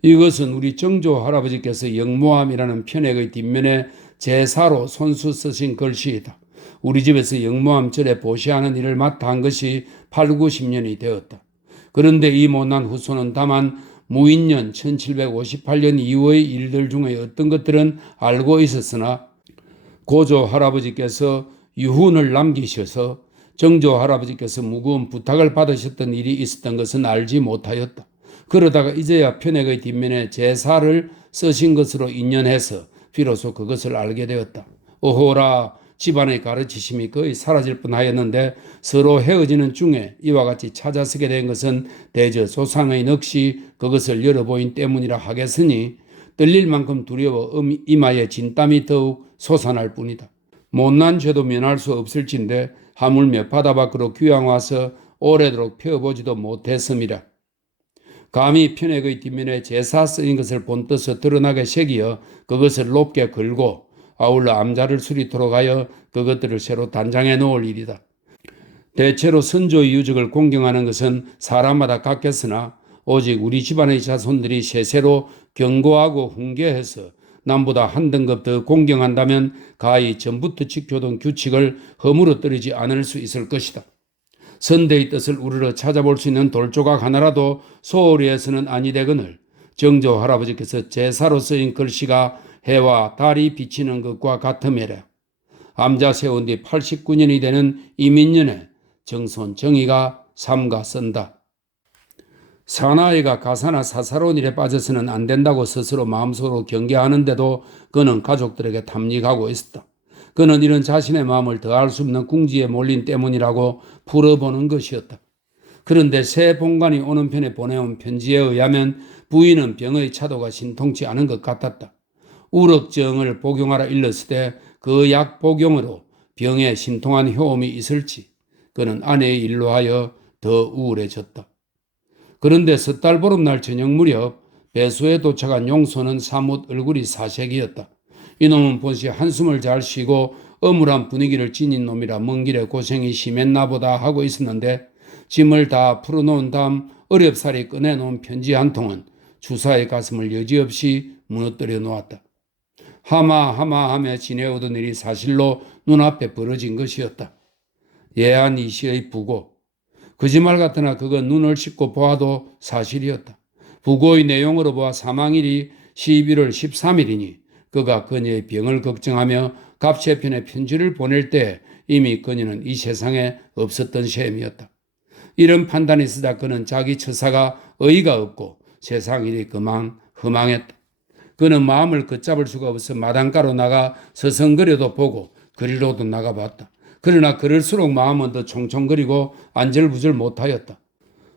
이것은 우리 정조 할아버지께서 영모함이라는 편액의 뒷면에 제사로 손수 쓰신 글씨이다. 우리 집에서 영모함절에 보시하는 일을 맡아 한 것이 8, 90년이 되었다. 그런데 이 못난 후손은 다만 무인년 1758년 이후의 일들 중에 어떤 것들은 알고 있었으나 고조 할아버지께서 유훈을 남기셔서 정조 할아버지께서 무거운 부탁을 받으셨던 일이 있었던 것은 알지 못하였다. 그러다가 이제야 편액의 뒷면에 제사를 쓰신 것으로 인연해서 비로소 그것을 알게 되었다. 오호라, 집안의 가르치심이 거의 사라질 뻔하였는데 서로 헤어지는 중에 이와 같이 찾아서게 된 것은 대저 조상의 넋이 그것을 열어보인 때문이라 하겠으니 떨릴 만큼 두려워 이마에 진땀이 더욱 솟아날 뿐이다. 못난 죄도 면할 수 없을진데 하물며 바다 밖으로 귀양 와서 오래도록 펴보지도 못했음이라. 감히 편액의 뒷면에 제사 쓰인 것을 본 뜻을 드러나게 새기어 그것을 높게 걸고 아울러 암자를 수리토록 하여 그것들을 새로 단장해 놓을 일이다. 대체로 선조의 유적을 공경하는 것은 사람마다 같겠으나 오직 우리 집안의 자손들이 세세로 경고하고 훈계해서 남보다 한 등급 더 공경한다면 가히 전부터 지켜둔 규칙을 허물어뜨리지 않을 수 있을 것이다. 선대의 뜻을 우러러 찾아볼 수 있는 돌조각 하나라도 소홀히해서는 아니 되거늘 정조 할아버지께서 제사로 쓰인 글씨가 해와 달이 비치는 것과 같음이라. 암자 세운 뒤 89년이 되는 이민년에 정손 정의가 삼가 쓴다. 사나이가 가사나 사사로운 일에 빠져서는 안 된다고 스스로 마음속으로 경계하는데도 그는 가족들에게 탐닉하고 있었다. 그는 이런 자신의 마음을 더할 수 없는 궁지에 몰린 때문이라고 풀어보는 것이었다. 그런데 새 본관이 오는 편에 보내온 편지에 의하면 부인은 병의 차도가 신통치 않은 것 같았다. 우럭정을 복용하라 일렀을 때 그 약 복용으로 병에 신통한 효험이 있을지 그는 아내의 일로 하여 더 우울해졌다. 그런데 섣달 보름날 저녁 무렵 배수에 도착한 용소는 사뭇 얼굴이 사색이었다. 이놈은 본시 한숨을 잘 쉬고 어물한 분위기를 지닌 놈이라 먼 길에 고생이 심했나 보다 하고 있었는데 짐을 다 풀어놓은 다음 어렵사리 꺼내놓은 편지 한 통은 주사의 가슴을 여지없이 무너뜨려 놓았다. 하마하마하며 지내오던 일이 사실로 눈앞에 벌어진 것이었다. 예한 이씨의 부고. 거짓말 같으나 그건 눈을 씻고 보아도 사실이었다. 부고의 내용으로 보아 사망일이 11월 13일이니 그가 그녀의 병을 걱정하며 갑채편에 편지를 보낼 때 이미 그녀는 이 세상에 없었던 셈이었다. 이런 판단이 있으다 그는 자기 처사가 어이가 없고 세상 일이 그만 허망했다. 그는 마음을 걷잡을 수가 없어 마당가로 나가 서성거려도 보고 그리로도 나가봤다. 그러나 그럴수록 마음은 더 총총거리고 안절부절 못하였다.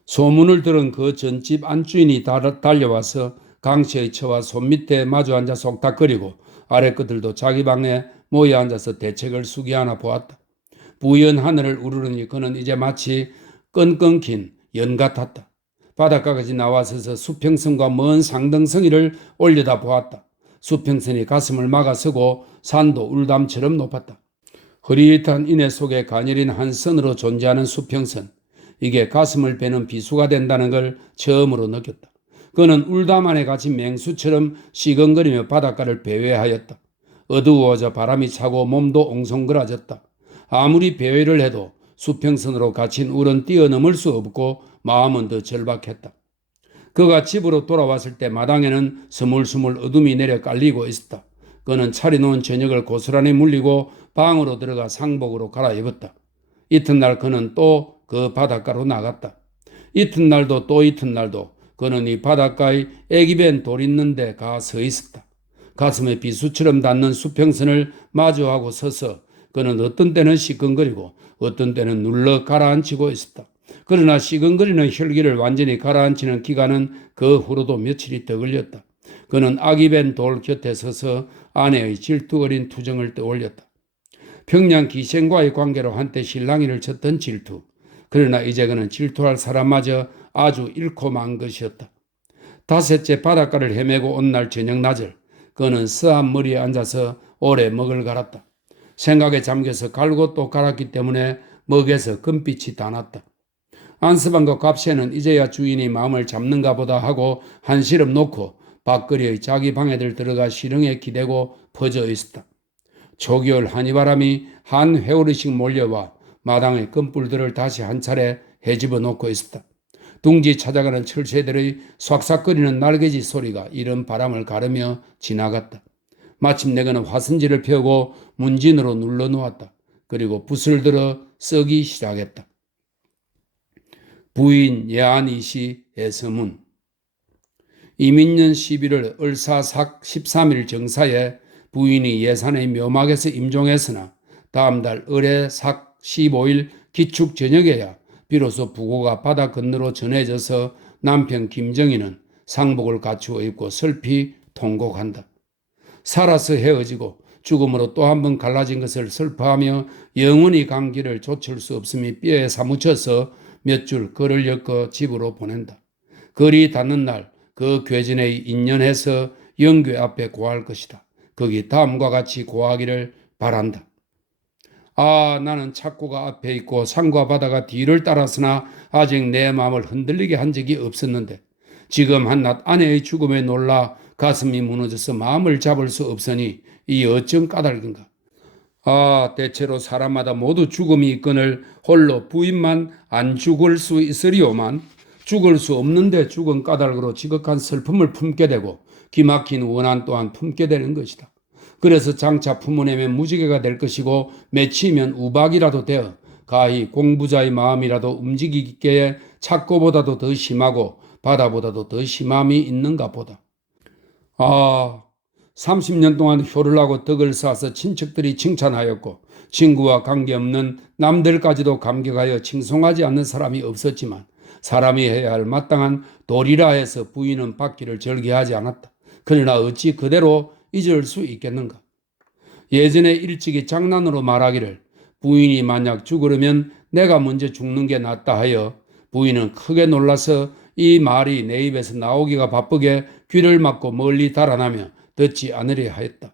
소문을 들은 그 전집 안주인이 달려와서 강씨의 처와 손밑에 마주 앉아 속닥거리고 아랫것들도 자기 방에 모여 앉아서 대책을 수기하나 보았다. 부연 하늘을 우르르니 그는 이제 마치 끈끈 긴 연 같았다. 바닷가까지 나와서서 수평선과 먼 상등성이를 올려다 보았다. 수평선이 가슴을 막아서고 산도 울담처럼 높았다. 흐릿한 인해 속에 가녀린 한 선으로 존재하는 수평선. 이게 가슴을 베는 비수가 된다는 걸 처음으로 느꼈다. 그는 울담 안에 갇힌 맹수처럼 시건거리며 바닷가를 배회하였다. 어두워져 바람이 차고 몸도 옹성거라졌다. 아무리 배회를 해도 수평선으로 갇힌 울은 뛰어넘을 수 없고 마음은 더 절박했다. 그가 집으로 돌아왔을 때 마당에는 스물스물 어둠이 내려 깔리고 있었다. 그는 차려놓은 저녁을 고스란히 물리고 방으로 들어가 상복으로 갈아입었다. 이튿날 그는 또 그 바닷가로 나갔다. 이튿날도 또 이튿날도 그는 이 바닷가에 애기벤 돌 있는 데 가 서 있었다. 가슴에 비수처럼 닿는 수평선을 마주하고 서서 그는 어떤 때는 시끈거리고 어떤 때는 눌러 가라앉히고 있었다. 그러나 시근거리는 혈기를 완전히 가라앉히는 기간은 그 후로도 며칠이 더 걸렸다. 그는 악이 벤 돌 곁에 서서 아내의 질투 어린 투정을 떠올렸다. 평양 기생과의 관계로 한때 실랑이를 쳤던 질투. 그러나 이제 그는 질투할 사람마저 아주 잃고 만 것이었다. 닷새째 바닷가를 헤매고 온 날 저녁 낮을 그는 쓰한 머리에 앉아서 오래 먹을 갈았다. 생각에 잠겨서 갈고 또 갈았기 때문에 먹에서 금빛이 다 났다. 안서방과 갑새는 이제야 주인이 마음을 잡는가 보다 하고 한시름 놓고 밖거리의 자기 방에들 들어가 시렁에 기대고 퍼져 있었다. 초겨울 한이바람이 한 회오리씩 몰려와 마당의 끈불들을 다시 한 차례 헤집어 놓고 있었다. 둥지 찾아가는 철새들의 싹싹거리는 날개짓 소리가 이런 바람을 가르며 지나갔다. 마침내 그는 화선지를 펴고 문진으로 눌러 놓았다. 그리고 붓을 들어 쓰기 시작했다. 부인 예안이시 애서문. 이민년 11월 을사삭 13일 정사에 부인이 예산의 묘막에서 임종했으나 다음 달 을해삭 15일 기축 저녁에야 비로소 부고가 바다 건너로 전해져서 남편 김정희는 상복을 갖추어 입고 슬피 통곡한다. 살아서 헤어지고 죽음으로 또 한 번 갈라진 것을 슬퍼하며 영원히 간 길을 좇을 수 없음이 뼈에 사무쳐서 몇 줄 글을 엮어 집으로 보낸다. 글이 닿는 날 그 괴진에 인연해서 영궤 앞에 고할 것이다. 거기 다음과 같이 고하기를 바란다. 아, 나는 착고가 앞에 있고 산과 바다가 뒤를 따랐으나 아직 내 마음을 흔들리게 한 적이 없었는데 지금 한낮 아내의 죽음에 놀라 가슴이 무너져서 마음을 잡을 수 없으니 이 어쩜 까닭인가. 아, 대체로 사람마다 모두 죽음이 있거늘 홀로 부인만 안 죽을 수 있으리오만 죽을 수 없는데 죽은 까닭으로 지극한 슬픔을 품게 되고 기막힌 원한 또한 품게 되는 것이다. 그래서 장차 품어내면 무지개가 될 것이고 맺히면 우박이라도 되어 가히 공부자의 마음이라도 움직이기에 착고보다도 더 심하고 바다보다도 더 심함이 있는가 보다. 아, 30년 동안 효를 하고 덕을 쌓아서 친척들이 칭찬하였고 친구와 관계없는 남들까지도 감격하여 칭송하지 않는 사람이 없었지만 사람이 해야 할 마땅한 도리라 해서 부인은 받기를 절개하지 않았다. 그러나 어찌 그대로 잊을 수 있겠는가. 예전에 일찍이 장난으로 말하기를 부인이 만약 죽으려면 내가 먼저 죽는 게 낫다 하여 부인은 크게 놀라서 이 말이 내 입에서 나오기가 바쁘게 귀를 막고 멀리 달아나며 듣지 않으려 하였다.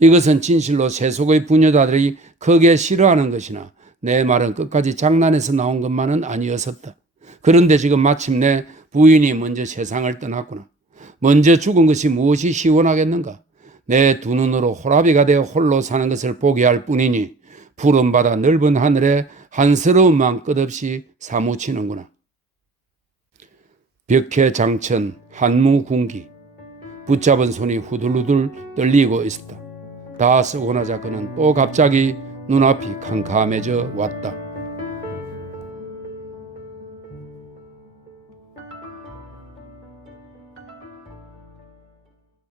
이것은 진실로 세속의 부녀자들이 크게 싫어하는 것이나 내 말은 끝까지 장난에서 나온 것만은 아니었었다. 그런데 지금 마침내 부인이 먼저 세상을 떠났구나. 먼저 죽은 것이 무엇이 시원하겠는가. 내 두 눈으로 호라비가 되어 홀로 사는 것을 보게 할 뿐이니 푸른 바다 넓은 하늘에 한스러움만 끝없이 사무치는구나. 벽해장천 한무궁기. 붙잡은 손이 후들후들 떨리고 있었다. 다 쓰고 나자 그는 또 갑자기 눈앞이 캄캄해져 왔다.